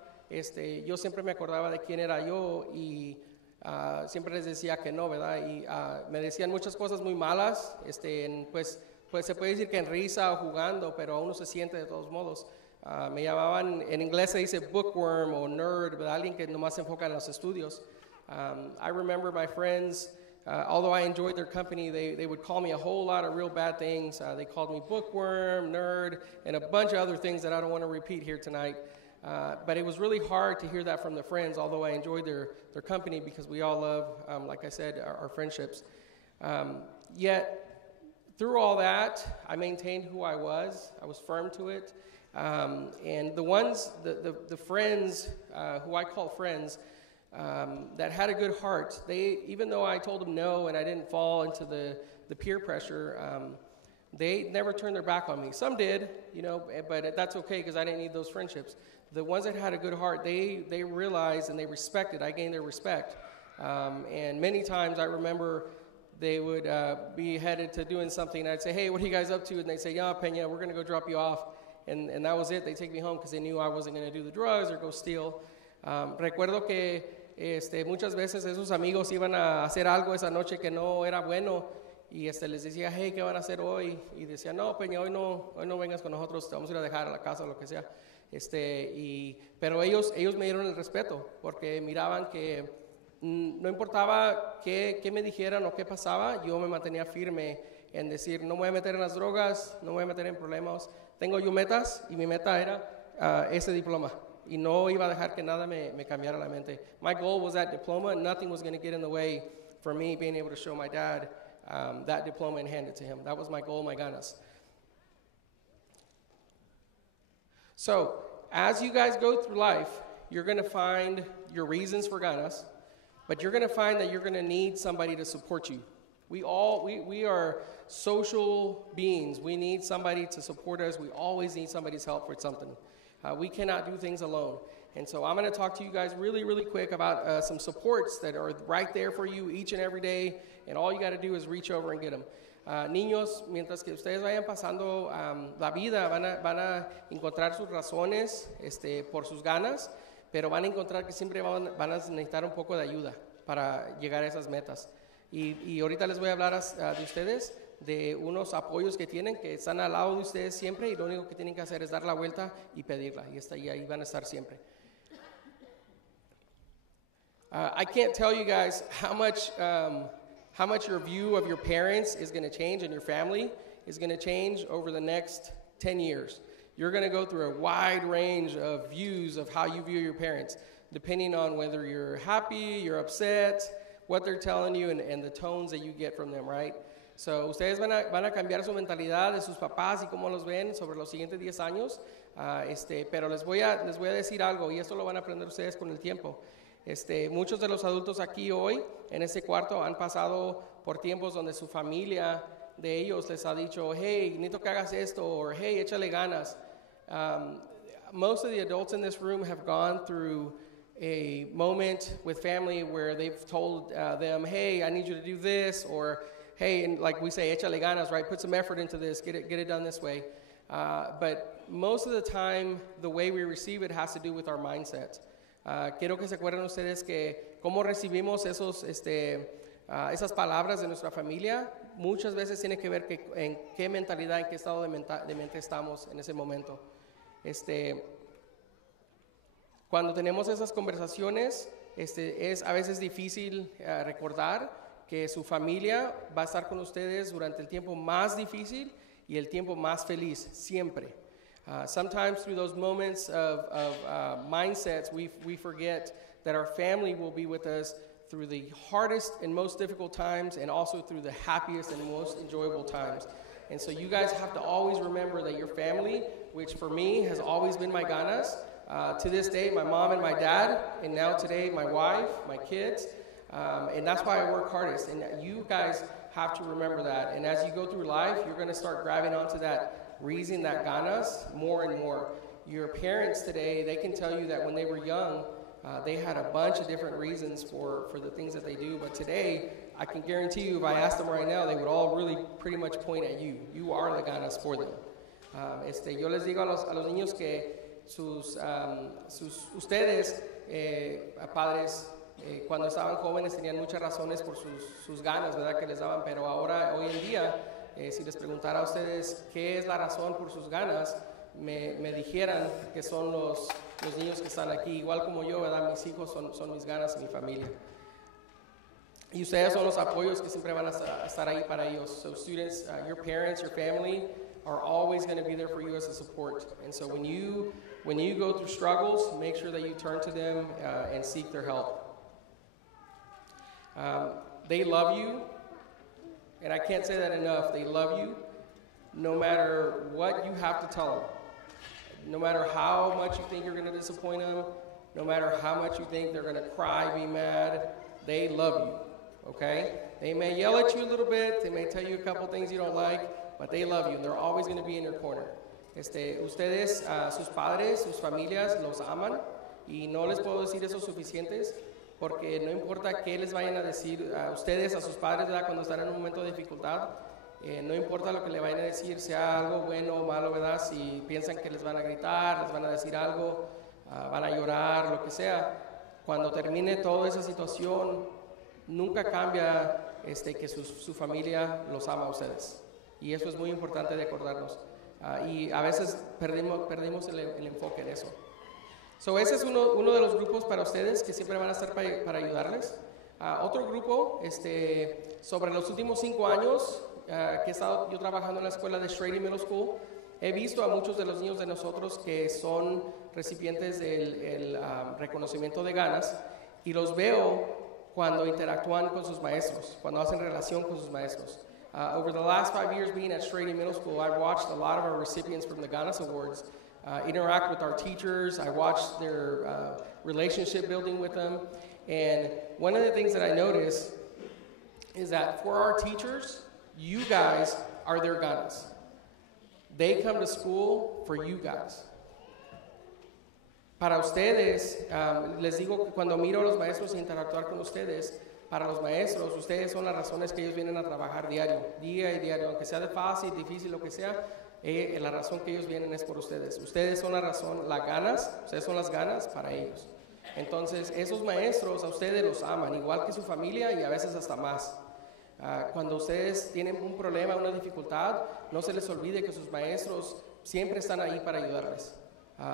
yo siempre me acordaba de quién era yo y siempre les decía que no, ¿verdad? Y me decían muchas cosas muy malas, pues se puede decir que en risa o jugando, pero uno se siente de todos modos. Me llamaban, en inglés se dice bookworm o nerd, ¿verdad? Alguien que nomás se enfoca en los estudios. I remember my friends, although I enjoyed their company, they would call me a whole lot of real bad things. They called me bookworm, nerd, and a bunch of other things that I don't want to repeat here tonight. But it was really hard to hear that from the friends, although I enjoyed their company because we all love, like I said, our friendships. Yet, through all that, I maintained who I was. I was firm to it. And the friends who I call friends that had a good heart, even though I told them no and I didn't fall into the peer pressure, they never turned their back on me. Some did, but that's okay because I didn't need those friendships. The ones that had a good heart, they realized and they respected. I gained their respect. And many times I remember they would be headed to doing something, and I'd say, hey, what are you guys up to? And they'd say, yeah, Peña, we're going to go drop you off. And that was it. They'd take me home because they knew I wasn't going to do the drugs or go steal. Recuerdo que muchas veces esos amigos iban a hacer algo esa noche que no era bueno y les decía, hey, ¿qué van a hacer hoy? Y decían, no, Peña, hoy no vengas con nosotros, te vamos a ir a dejar a la casa o lo que sea. Pero ellos me dieron el respeto porque miraban que no importaba qué me dijeran o qué pasaba, yo me mantenía firme en decir, no me voy a meter en las drogas, no me voy a meter en problemas. Tengo yo metas y mi meta era ese diploma y no iba a dejar que nada me cambiara la mente. My goal was that diploma and nothing was going to get in the way for me being able to show my dad that diploma and hand it to him. That was my goal, my ganas. So, as you guys go through life, you're going to find your reasons for ganas, but you're going to find that you're going to need somebody to support you. We are social beings. We need somebody to support us. We always need somebody's help with something. We cannot do things alone. And so I'm going to talk to you guys really, really quick about some supports that are right there for you each and every day, and all you got to do is reach over and get them. Niños, mientras que ustedes vayan pasando la vida, van a encontrar sus razones por sus ganas, pero van a encontrar que siempre van a necesitar un poco de ayuda para llegar a esas metas. Y ahorita les voy a hablar de ustedes, de unos apoyos que tienen, que están al lado de ustedes siempre, y lo único que tienen que hacer es dar la vuelta y pedirla, y ahí van a estar siempre. I can't tell you guys how much your view of your parents is going to change and your family is going to change over the next 10 years. You're going to go through a wide range of views of how you view your parents, depending on whether you're happy, you're upset, what they're telling you, and the tones that you get from them, right? So, ustedes van a cambiar su mentalidad de sus papás y cómo los ven sobre los siguientes 10 años, pero les voy a decir algo, y esto lo van a aprender ustedes con el tiempo. Muchos de los adultos aquí hoy, en este cuarto, han pasado por tiempos donde su familia de ellos les ha dicho, hey, necesito que hagas esto, or hey, échale ganas. Most of the adults in this room have gone through a moment with family where they've told them, hey, I need you to do this, or hey, and like we say, échale ganas, right? Put some effort into this, get it done this way. But most of the time, the way we receive it has to do with our mindset. Quiero que se acuerden ustedes que cómo recibimos esas palabras de nuestra familia, muchas veces tiene que ver en qué mentalidad, en qué estado de mente estamos en ese momento. Cuando tenemos esas conversaciones, es a veces difícil recordar que su familia va a estar con ustedes durante el tiempo más difícil y el tiempo más feliz siempre. Sometimes through those moments of mindsets, we forget that our family will be with us through the hardest and most difficult times and also through the happiest and most enjoyable times. And so you guys have to always remember that your family, which for me has always been my ganas, to this day, my mom and my dad, and now today, my wife, my kids, and that's why I work hardest. And you guys have to remember that. And as you go through life, you're going to start grabbing onto that reason, that ganas, more and more. Your parents today, they can tell you that when they were young, they had a bunch of different reasons for the things that they do, but today, I can guarantee you, if I asked them right now, they would all really pretty much point at you. You are the ganas for them. Yo les digo a los niños que ustedes, padres, cuando estaban jóvenes tenían muchas razones por sus ganas, ¿verdad? Que les daban, pero ahora, hoy en día, si les preguntara a ustedes qué es la razón por sus ganas, me dijeran que son los niños que están aquí, igual como yo, ¿verdad? Mis hijos son mis ganas y mi familia. Y ustedes son los apoyos que siempre van a estar ahí para ellos. So students, your parents, your family are always going to be there for you as a support. And so when you go through struggles, make sure that you turn to them and seek their help. They love you, and I can't say that enough. They love you no matter what you have to tell them. No matter how much you think you're going to disappoint them, no matter how much you think they're going to cry, be mad, they love you, okay? They may yell at you a little bit, they may tell you a couple things you don't like, but they love you, and they're always going to be in your corner. Ustedes, sus padres, sus familias, los aman, y no les puedo decir eso suficientes, porque no importa qué les vayan a decir a ustedes, a sus padres, ¿verdad? Cuando están en un momento de dificultad, no importa lo que le vayan a decir, sea algo bueno o malo, ¿verdad? Si piensan que les van a gritar, les van a decir algo, van a llorar, lo que sea, cuando termine toda esa situación, nunca cambia que su familia los ama a ustedes. Y eso es muy importante de acordarnos. Y a veces perdimos el enfoque en eso. So, ese es uno de los grupos para ustedes que siempre van a estar para ayudarles. Otro grupo, sobre los últimos 5 años, que he estado yo trabajando en la escuela de Strady Middle School, he visto a muchos de los niños de nosotros que son recipientes del reconocimiento de ganas, y los veo cuando interactúan con sus maestros, cuando hacen relación con sus maestros. Over the last 5 years being at Strady Middle School, I've watched a lot of our recipients from the Ganas Awards interact with our teachers. I watched their relationship building with them. And one of the things that I noticed is that for our teachers, you guys are their ganas. They come to school for you guys. Para ustedes, les digo que cuando miro a los maestros e interactuar con ustedes, para los maestros, ustedes son las razones que ellos vienen a trabajar día y diario, aunque sea de fácil, difícil, lo que sea, la razón que ellos vienen es por ustedes. Ustedes son la razón, las ganas, ustedes son las ganas para ellos. Entonces, esos maestros a ustedes los aman, igual que su familia y a veces hasta más. Cuando ustedes tienen un problema, una dificultad, no se les olvide que sus maestros siempre están ahí para ayudarles.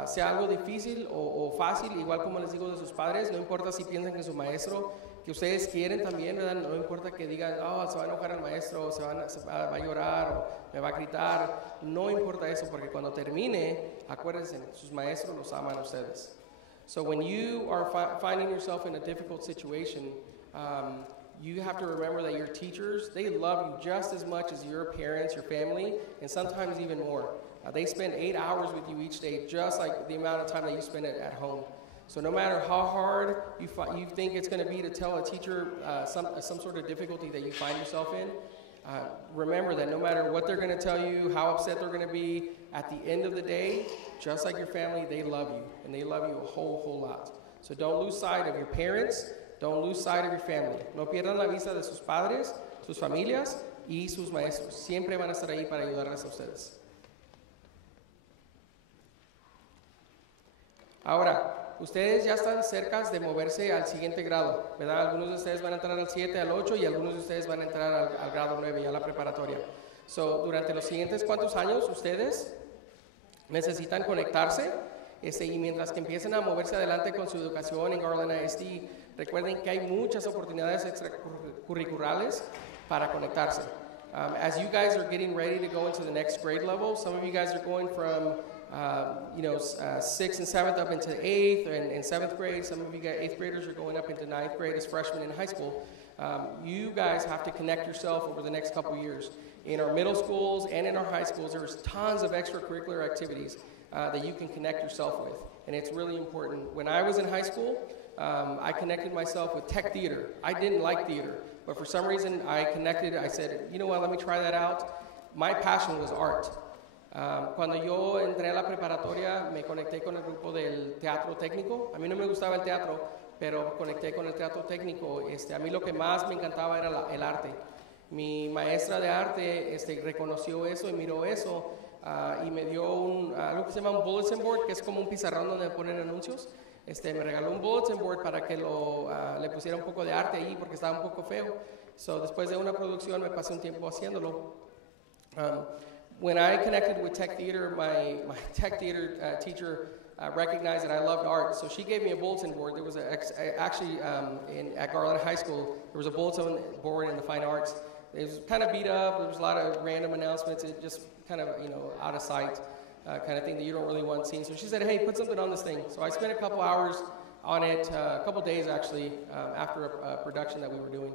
Sea algo difícil o fácil, igual como les digo de sus padres, no importa si piensan que su maestro, que ustedes quieren también, ¿verdad? No importa que digan, oh, se va a enojar el maestro, va a llorar o me va a gritar, no importa eso, porque cuando termine, acuérdense, sus maestros los aman a ustedes. So when you are finding yourself in a difficult situation, you have to remember that your teachers, they love you just as much as your parents, your family, and sometimes even more. They spend 8 hours with you each day, just like the amount of time that you spend at home. So no matter how hard you think it's going to be to tell a teacher some sort of difficulty that you find yourself in, remember that no matter what they're going to tell you, how upset they're going to be, at the end of the day, just like your family, they love you, and they love you a whole lot. So don't lose sight of your parents, don't lose sight of your family. No pierdan la vista de sus padres, sus familias y sus maestros. Siempre van a estar ahí para ayudarles a ustedes. Ahora, ustedes ya están cerca de moverse al siguiente grado, ¿verdad? Algunos de ustedes van a entrar al 7, al 8 y algunos de ustedes van a entrar al grado 9, ya la preparatoria. So, durante los siguientes ¿cuántos años ustedes necesitan conectarse? Y mientras que empiecen a moverse adelante con su educación en Garland ISD, recuerden que hay muchas oportunidades extracurriculares para conectarse. As you guys are getting ready to go into the next grade level, some of you guys are going from 6th and 7th up into 8th and 7th grade. Some of you guys 8th graders are going up into 9th grade as freshmen in high school. You guys have to connect yourself over the next couple years. In our middle schools and in our high schools, there's tons of extracurricular activities that you can connect yourself with, and it's really important. When I was in high school, I connected myself with tech theater. I didn't like theater, but for some reason I said, you know what, let me try that out. My passion was art. Cuando yo entré a la preparatoria, me conecté con el grupo del teatro técnico. A mí no me gustaba el teatro, pero conecté con el teatro técnico. A mí lo que más me encantaba era el arte. Mi maestra de arte reconoció eso y miró eso y me dio algo que se llama un bulletin board, que es como un pizarrón donde ponen anuncios. Me regaló un bulletin board para que le pusiera un poco de arte ahí porque estaba un poco feo. So, después de una producción me pasé un tiempo haciéndolo. When I connected with tech theater, my tech theater teacher recognized that I loved art, so she gave me a bulletin board. There was at Garland High School, there was a bulletin board in the fine arts. It was kind of beat up. There was a lot of random announcements. It just kind of, out of sight kind of thing that you don't really want seen. So she said, hey, put something on this thing. So I spent a couple hours on it, a couple days actually, after a production that we were doing.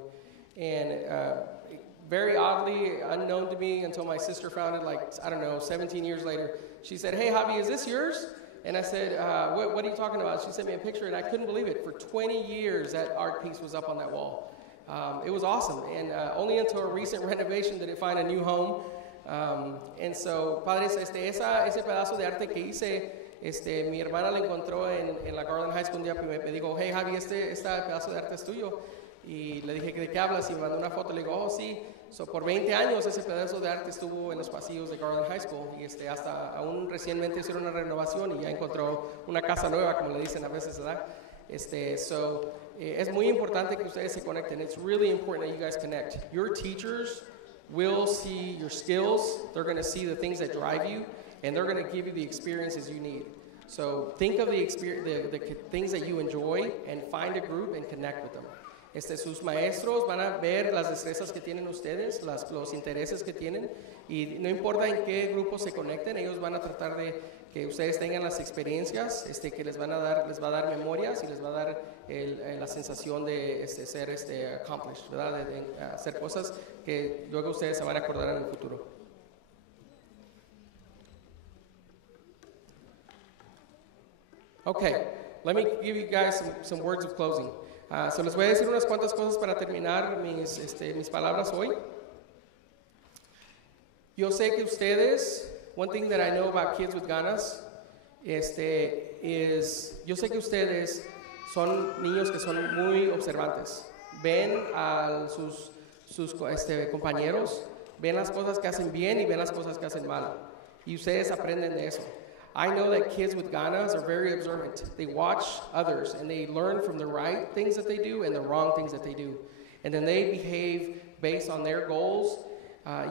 And very oddly, unknown to me until my sister found it 17 years later. She said, hey, Javi, is this yours? And I said, what are you talking about? She sent me a picture, and I couldn't believe it. For 20 years, that art piece was up on that wall. It was awesome, and only until a recent renovation did it find a new home. And so, padres, ese pedazo de arte que hice, mi hermana lo encontró en la Garland High School un día y me dijo, hey, Javi, este pedazo de arte es tuyo. Y le dije, ¿de qué hablas? Y me mandó una foto, le digo, oh, sí. So, por 20 años ese pedazo de arte estuvo en los pasillos de Garland High School y hasta aún recientemente hicieron una renovación y ya encontró una casa nueva, como le dicen a veces, ¿verdad? Es muy importante que ustedes se conecten. It's really important that you guys connect. Your teachers will see your skills. They're going to see the things that drive you, and they're going to give you the experiences you need. So think of the things that you enjoy and find a group and connect with them. Sus maestros van a ver las destrezas que tienen ustedes, los intereses que tienen, y no importa en qué grupo se conecten, ellos van a tratar de que ustedes tengan las experiencias que les va a dar memorias y les va a dar la sensación de ser accomplished, ¿verdad? De hacer cosas que luego ustedes se van a acordar en el futuro. Okay, let me give you guys some words of closing. So les voy a decir unas cuantas cosas para terminar mis palabras hoy. Yo sé que ustedes, one thing that I know about kids with ganas, is, yo sé que ustedes son niños que son muy observantes. Ven a sus compañeros, ven las cosas que hacen bien y ven las cosas que hacen mal. Y ustedes aprenden de eso. I know that kids with ganas are very observant. They watch others and they learn from the right things that they do and the wrong things that they do. And then they behave based on their goals.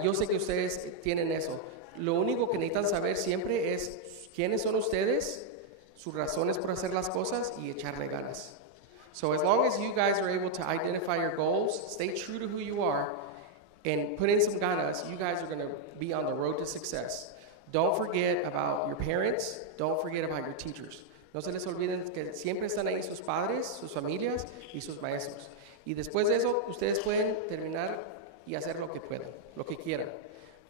Yo sé que ustedes tienen eso. Lo único que necesitan saber siempre es quiénes son ustedes, sus razones por hacer las cosas y echarle ganas. So as long as you guys are able to identify your goals, stay true to who you are, and put in some ganas, you guys are going to be on the road to success. Don't forget about your parents. Don't forget about your teachers. No se les olviden que siempre están ahí sus padres, sus familias y sus maestros. Y después de eso, ustedes pueden terminar y hacer lo que puedan, lo que quieran.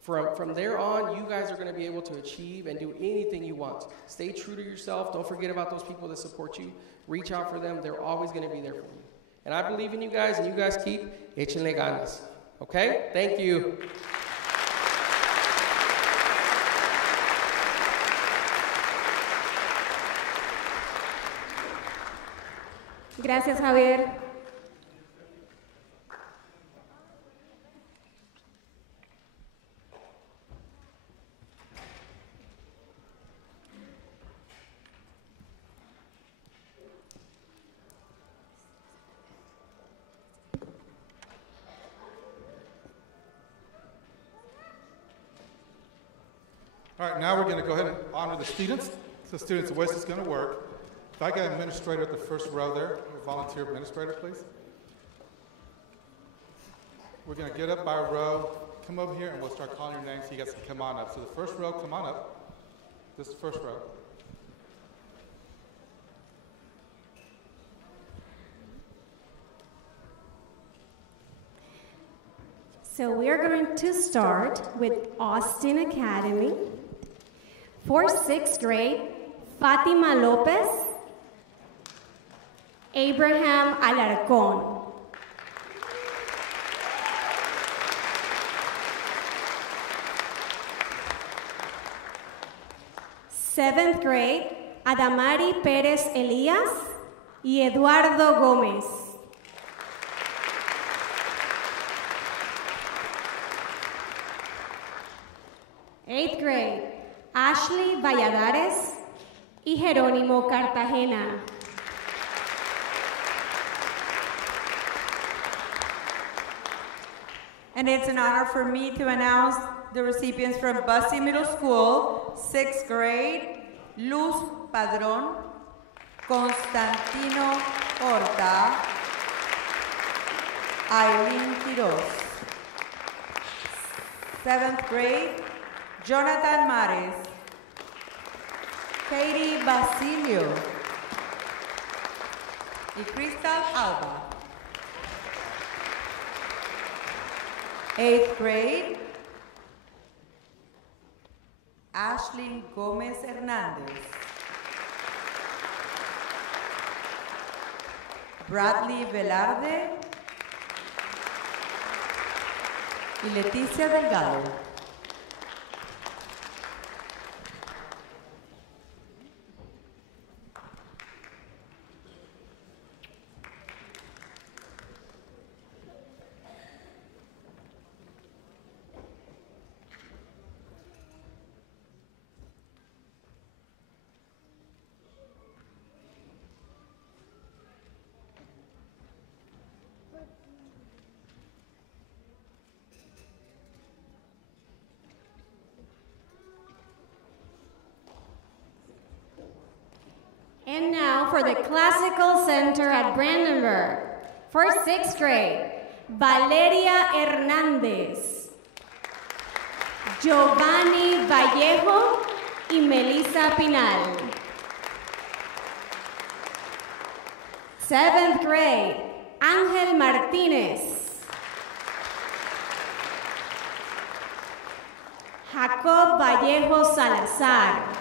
From there on, you guys are going to be able to achieve and do anything you want. Stay true to yourself. Don't forget about those people that support you. Reach out for them. They're always going to be there for you. And I believe in you guys, and you guys keep échenle ganas. Okay? Thank you. Gracias, Javier. All right, now we're going to go ahead and honor the students. So students, the way this is going to work, if I get an administrator at the first row there, a volunteer administrator, please. we're going to get up by row, come over here, and we'll start calling your names so you guys can come on up. So the first row, come on up. This first row. So we are going to start with Austin Academy. For 6th grade, Fatima Lopez, Abraham Alarcón. Seventh grade, Adamari Pérez Elías y Eduardo Gómez. Eighth grade, Ashley Valladares y Jerónimo Cartagena. And it's an honor for me to announce the recipients from Bussy Middle School, 6th grade, Luz Padrón, Constantino Horta, Aileen Quiroz. 7th grade, Jonathan Mares, Katie Basilio, y Crystal Alba. 8th grade, Ashley Gómez Hernández, Bradley Velarde y Leticia Delgado. And now for the Classical Center at Brandenburg. For 6th grade, Valeria Hernández, Giovanni Vallejo y Melissa Pinal. 7th grade, Ángel Martínez, Jacob Vallejo Salazar,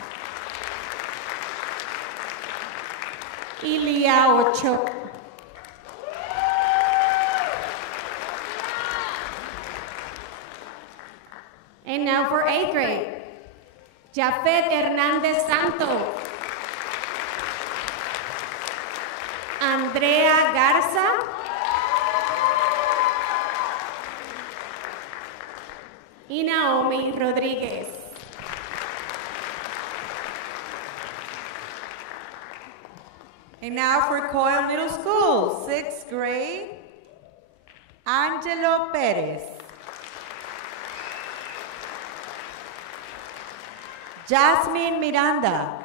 Ilia Ochoa. And now for 8th grade, Jafet Hernández Santo, Andrea Garza, y Naomi Rodríguez. And now for Coyle Middle School, 6th grade, Angelo Pérez, Jasmine Miranda,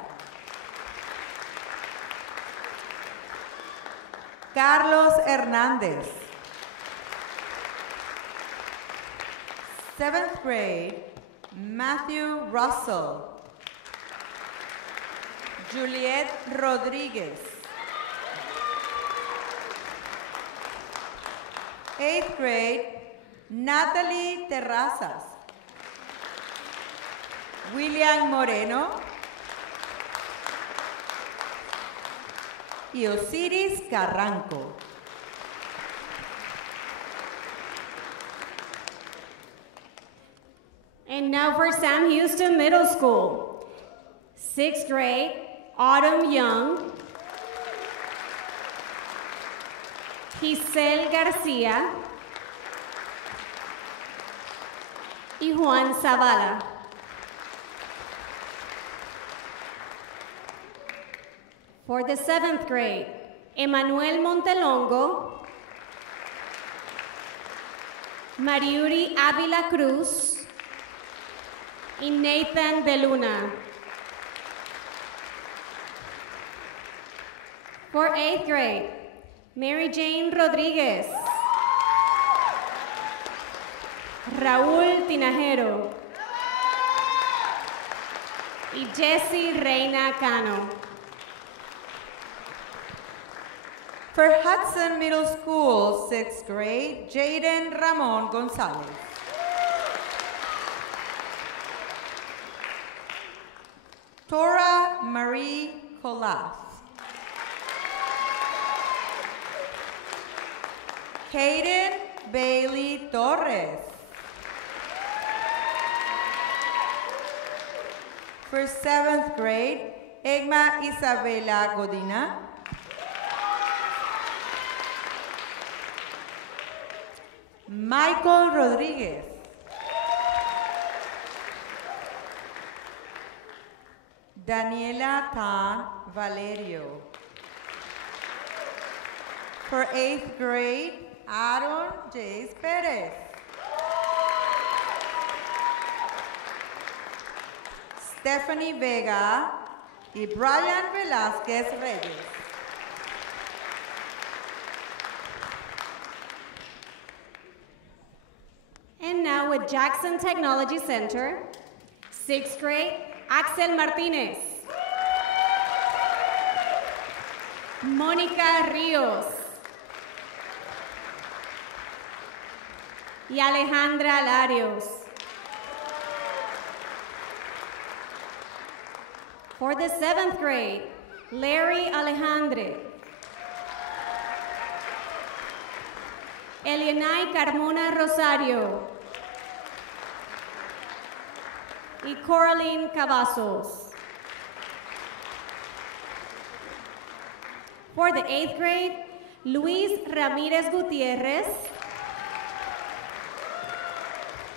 Carlos Hernández. 7th grade, Matthew Russell, Juliet Rodríguez. 8th grade, Natalie Terrazas, William Moreno y Osiris Carranco. And now for Sam Houston Middle School. 6th grade, Autumn Young, Giselle García y Juan Zavala. For the 7th grade, Emmanuel Montelongo, Mariuri Ávila Cruz y Nathan De Luna. For 8th grade, Mary Jane Rodriguez, Raúl Tinajero y Jessie Reina Cano. For Hudson Middle School, 6th grade, Jaden Ramon Gonzalez. Tora Marie Colaf. Hayden Bailey Torres. For 7th grade, Egma Isabela Godina. Michael Rodriguez. Daniela Tan Valerio. For 8th grade, Aaron Jace Perez. Stephanie Vega y Brian Velázquez Reyes. And now with Jackson Technology Center, 6th grade, Axel Martinez. Mónica Ríos. Y Alejandra Larios. For the 7th grade, Larry Alejandre. Elianay Carmona Rosario. Y Coraline Cavazos. For the 8th grade, Luis Ramírez Gutiérrez,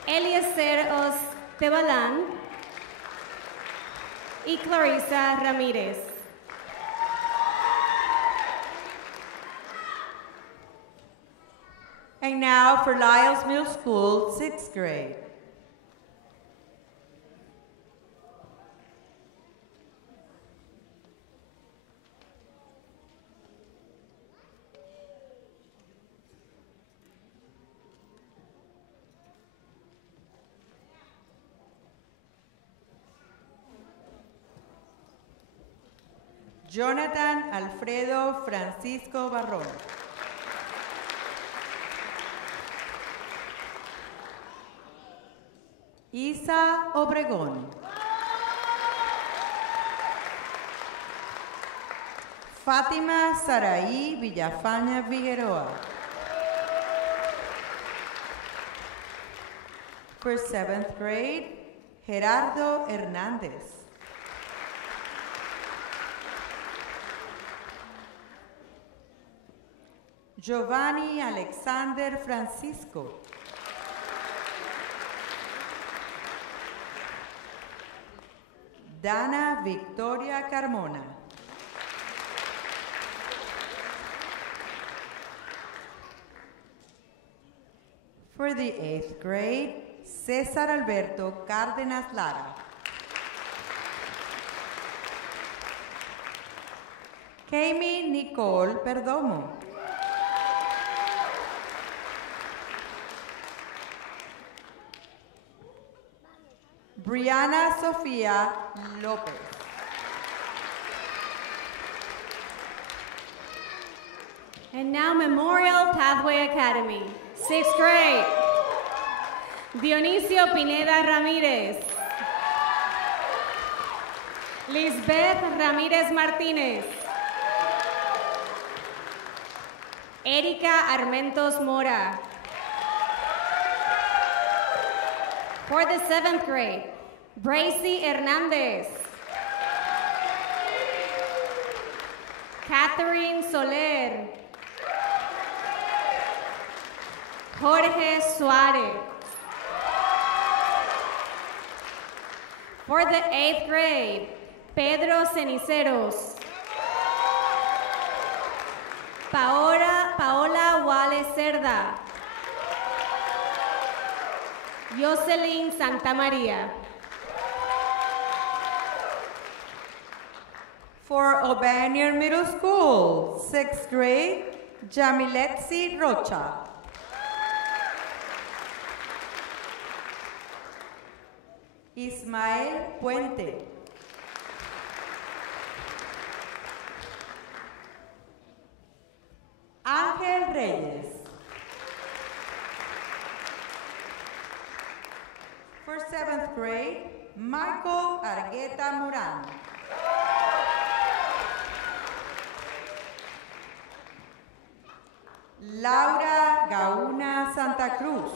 Eliezer Ostebalán y Clarissa Ramírez. And now for Lyles Middle School, 6th grade. Jonathan Alfredo Francisco Barrón. Isa Obregón. Fátima Saraí Villafaña Figueroa. For 7th grade, Gerardo Hernández. Giovanni Alexander Francisco. Dana Victoria Carmona. For the 8th grade, César Alberto Cárdenas Lara. Kami Nicole Perdomo. Brianna Sofía López. And now Memorial Pathway Academy, 6th grade. Dionisio Pineda Ramírez. Lisbeth Ramírez Martínez. Erika Armentos Mora. For the 7th grade, Bracy Hernandez. Catherine Soler. Jorge Suárez. For the 8th grade, Pedro Ceniceros. Paola Wale Cerda. Jocelyn Santa Maria. For O'Banier Middle School, 6th grade, Jamiletzi Rocha. Ismael Puente. Ángel Reyes. For 7th grade, Michael Argueta Morán. Laura Gauna Santa Cruz.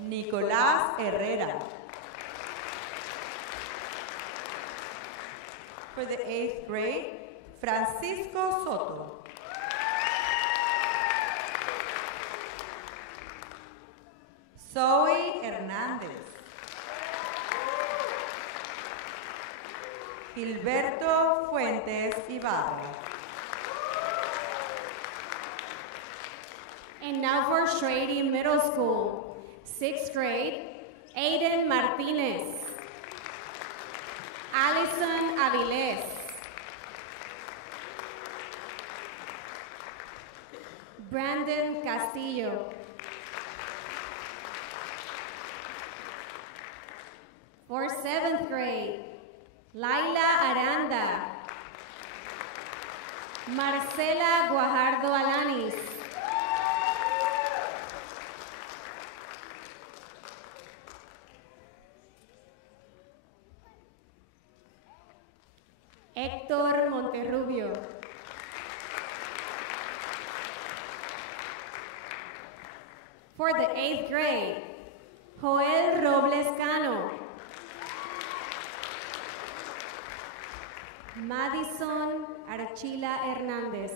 Nicolás Herrera. For the 8th grade, Francisco Soto. Zoe Hernández. Gilberto Fuentes Ibarra. And now for Shrady Middle School, 6th grade, Aiden Martinez, Allison Avilés, Brandon Castillo, for 7th grade, Laila Aranda, Marcela Guajardo Alanis, Héctor Monterrubio, for the 8th grade, Joel Robles Cano, Madison Archila Hernández,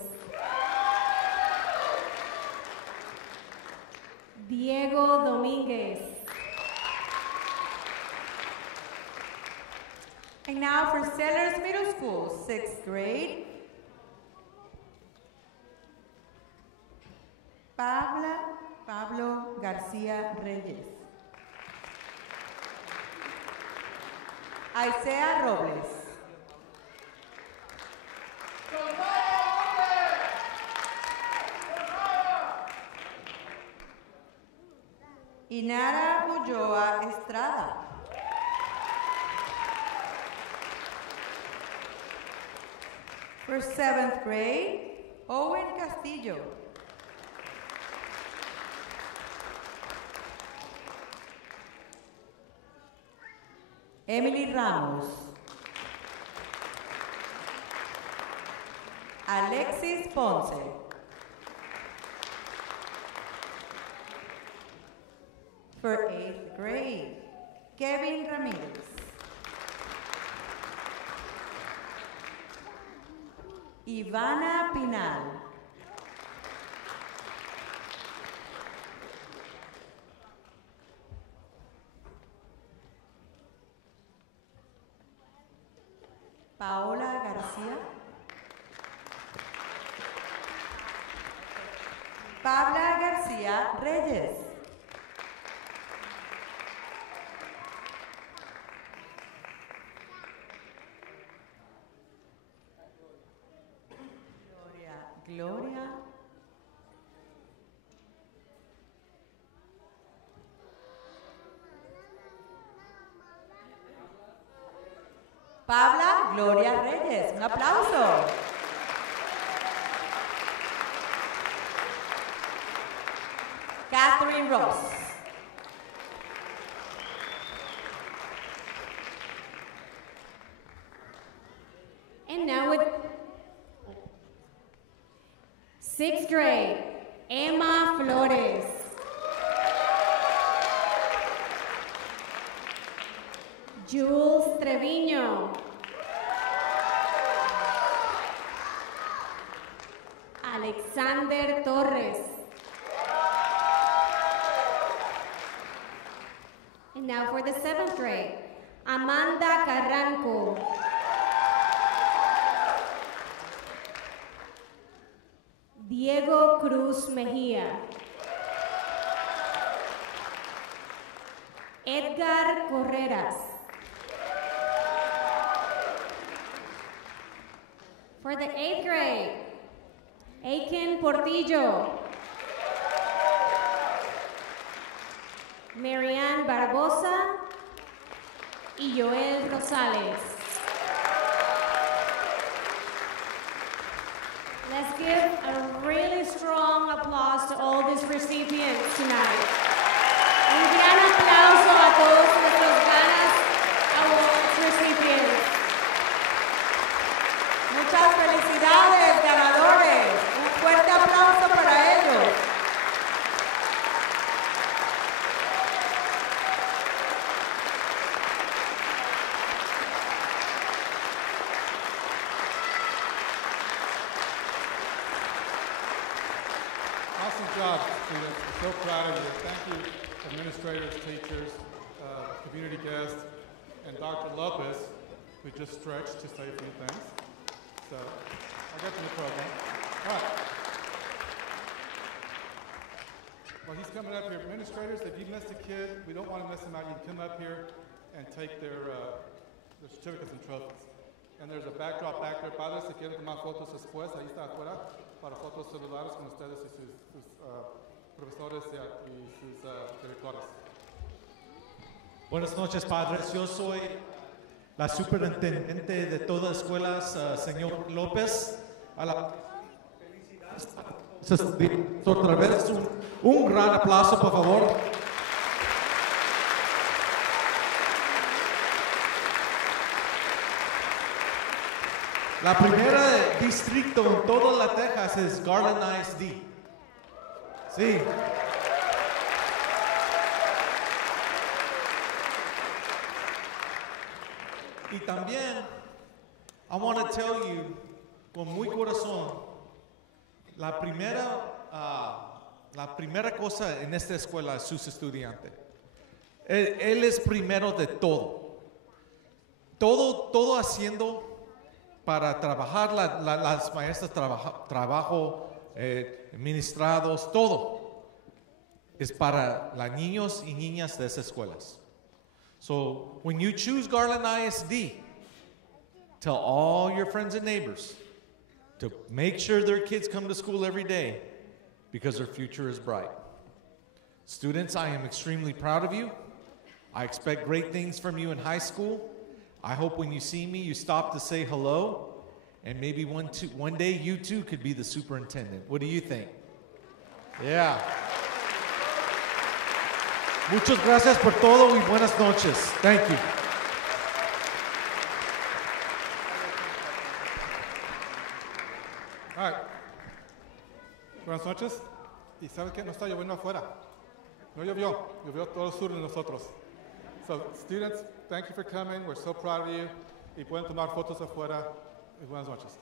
Diego Domínguez. And now for Sellers Middle School, 6th grade, Pablo García Reyes. Isaiah Robles. Inara Ulloa Estrada. For 7th grade, Owen Castillo. Emily Ramos. Alexis Ponce. For 8th grade, Kevin Ramirez. Ivana Pinal. Paola García. Pabla García Reyes. Gloria. Pabla Gloria Reyes. Un aplauso. Catherine Ross. And now with 6th grade, Emma Flores. Jules Treviño. Alexander Torres. And now for the 7th grade, Amanda Carranco. Diego Cruz Mejía. Edgar Correras. For the 8th grade, Aiken Portillo. Marianne Barbosa y Joel Rosales. Let's give a really strong applause to all these recipients tonight. Un gran aplauso a todos nuestros Ganas Awards recipients. Muchas felicidades, ganadores. Un fuerte aplauso para ellos. Awesome job, students. So proud of you. Thank you, administrators, teachers, community guests, and Dr. Lopez, who just stretched to say a few things. So, I'll get to the program. All right. Well, he's coming up here. Administrators, if you missed a kid, we don't want to miss them out. You can come up here and take their certificates and trophies. And there's a backdrop back there. Padres, si quieren tomar fotos después, ahí está afuera, para fotos celulares con ustedes y sus profesores y sus directores. Buenas noches, padres. Yo soy la superintendente de todas las escuelas, señor López. A la otra vez, un gran aplauso, por favor. La primera distrito en toda la Texas es Garland ISD. Sí. Y también, I want to tell you, con muy corazón, la primera cosa en esta escuela es sus estudiantes. Él es primero de todo. Todo haciendo para trabajar, las maestras trabajo, administrados, todo. Es para los niños y niñas de esas escuelas. So, when you choose Garland ISD, tell all your friends and neighbors to make sure their kids come to school every day because their future is bright. Students, I am extremely proud of you. I expect great things from you in high school. I hope when you see me, you stop to say hello, and maybe one day you too could be the superintendent. What do you think? Yeah. Muchas gracias por todo y buenas noches. Thank you. All right. Buenas noches. Y sabes que no está lloviendo afuera. No llovió todo el sur de nosotros. So, students, thank you for coming. We're so proud of you. Y pueden tomar fotos afuera. Y buenas noches.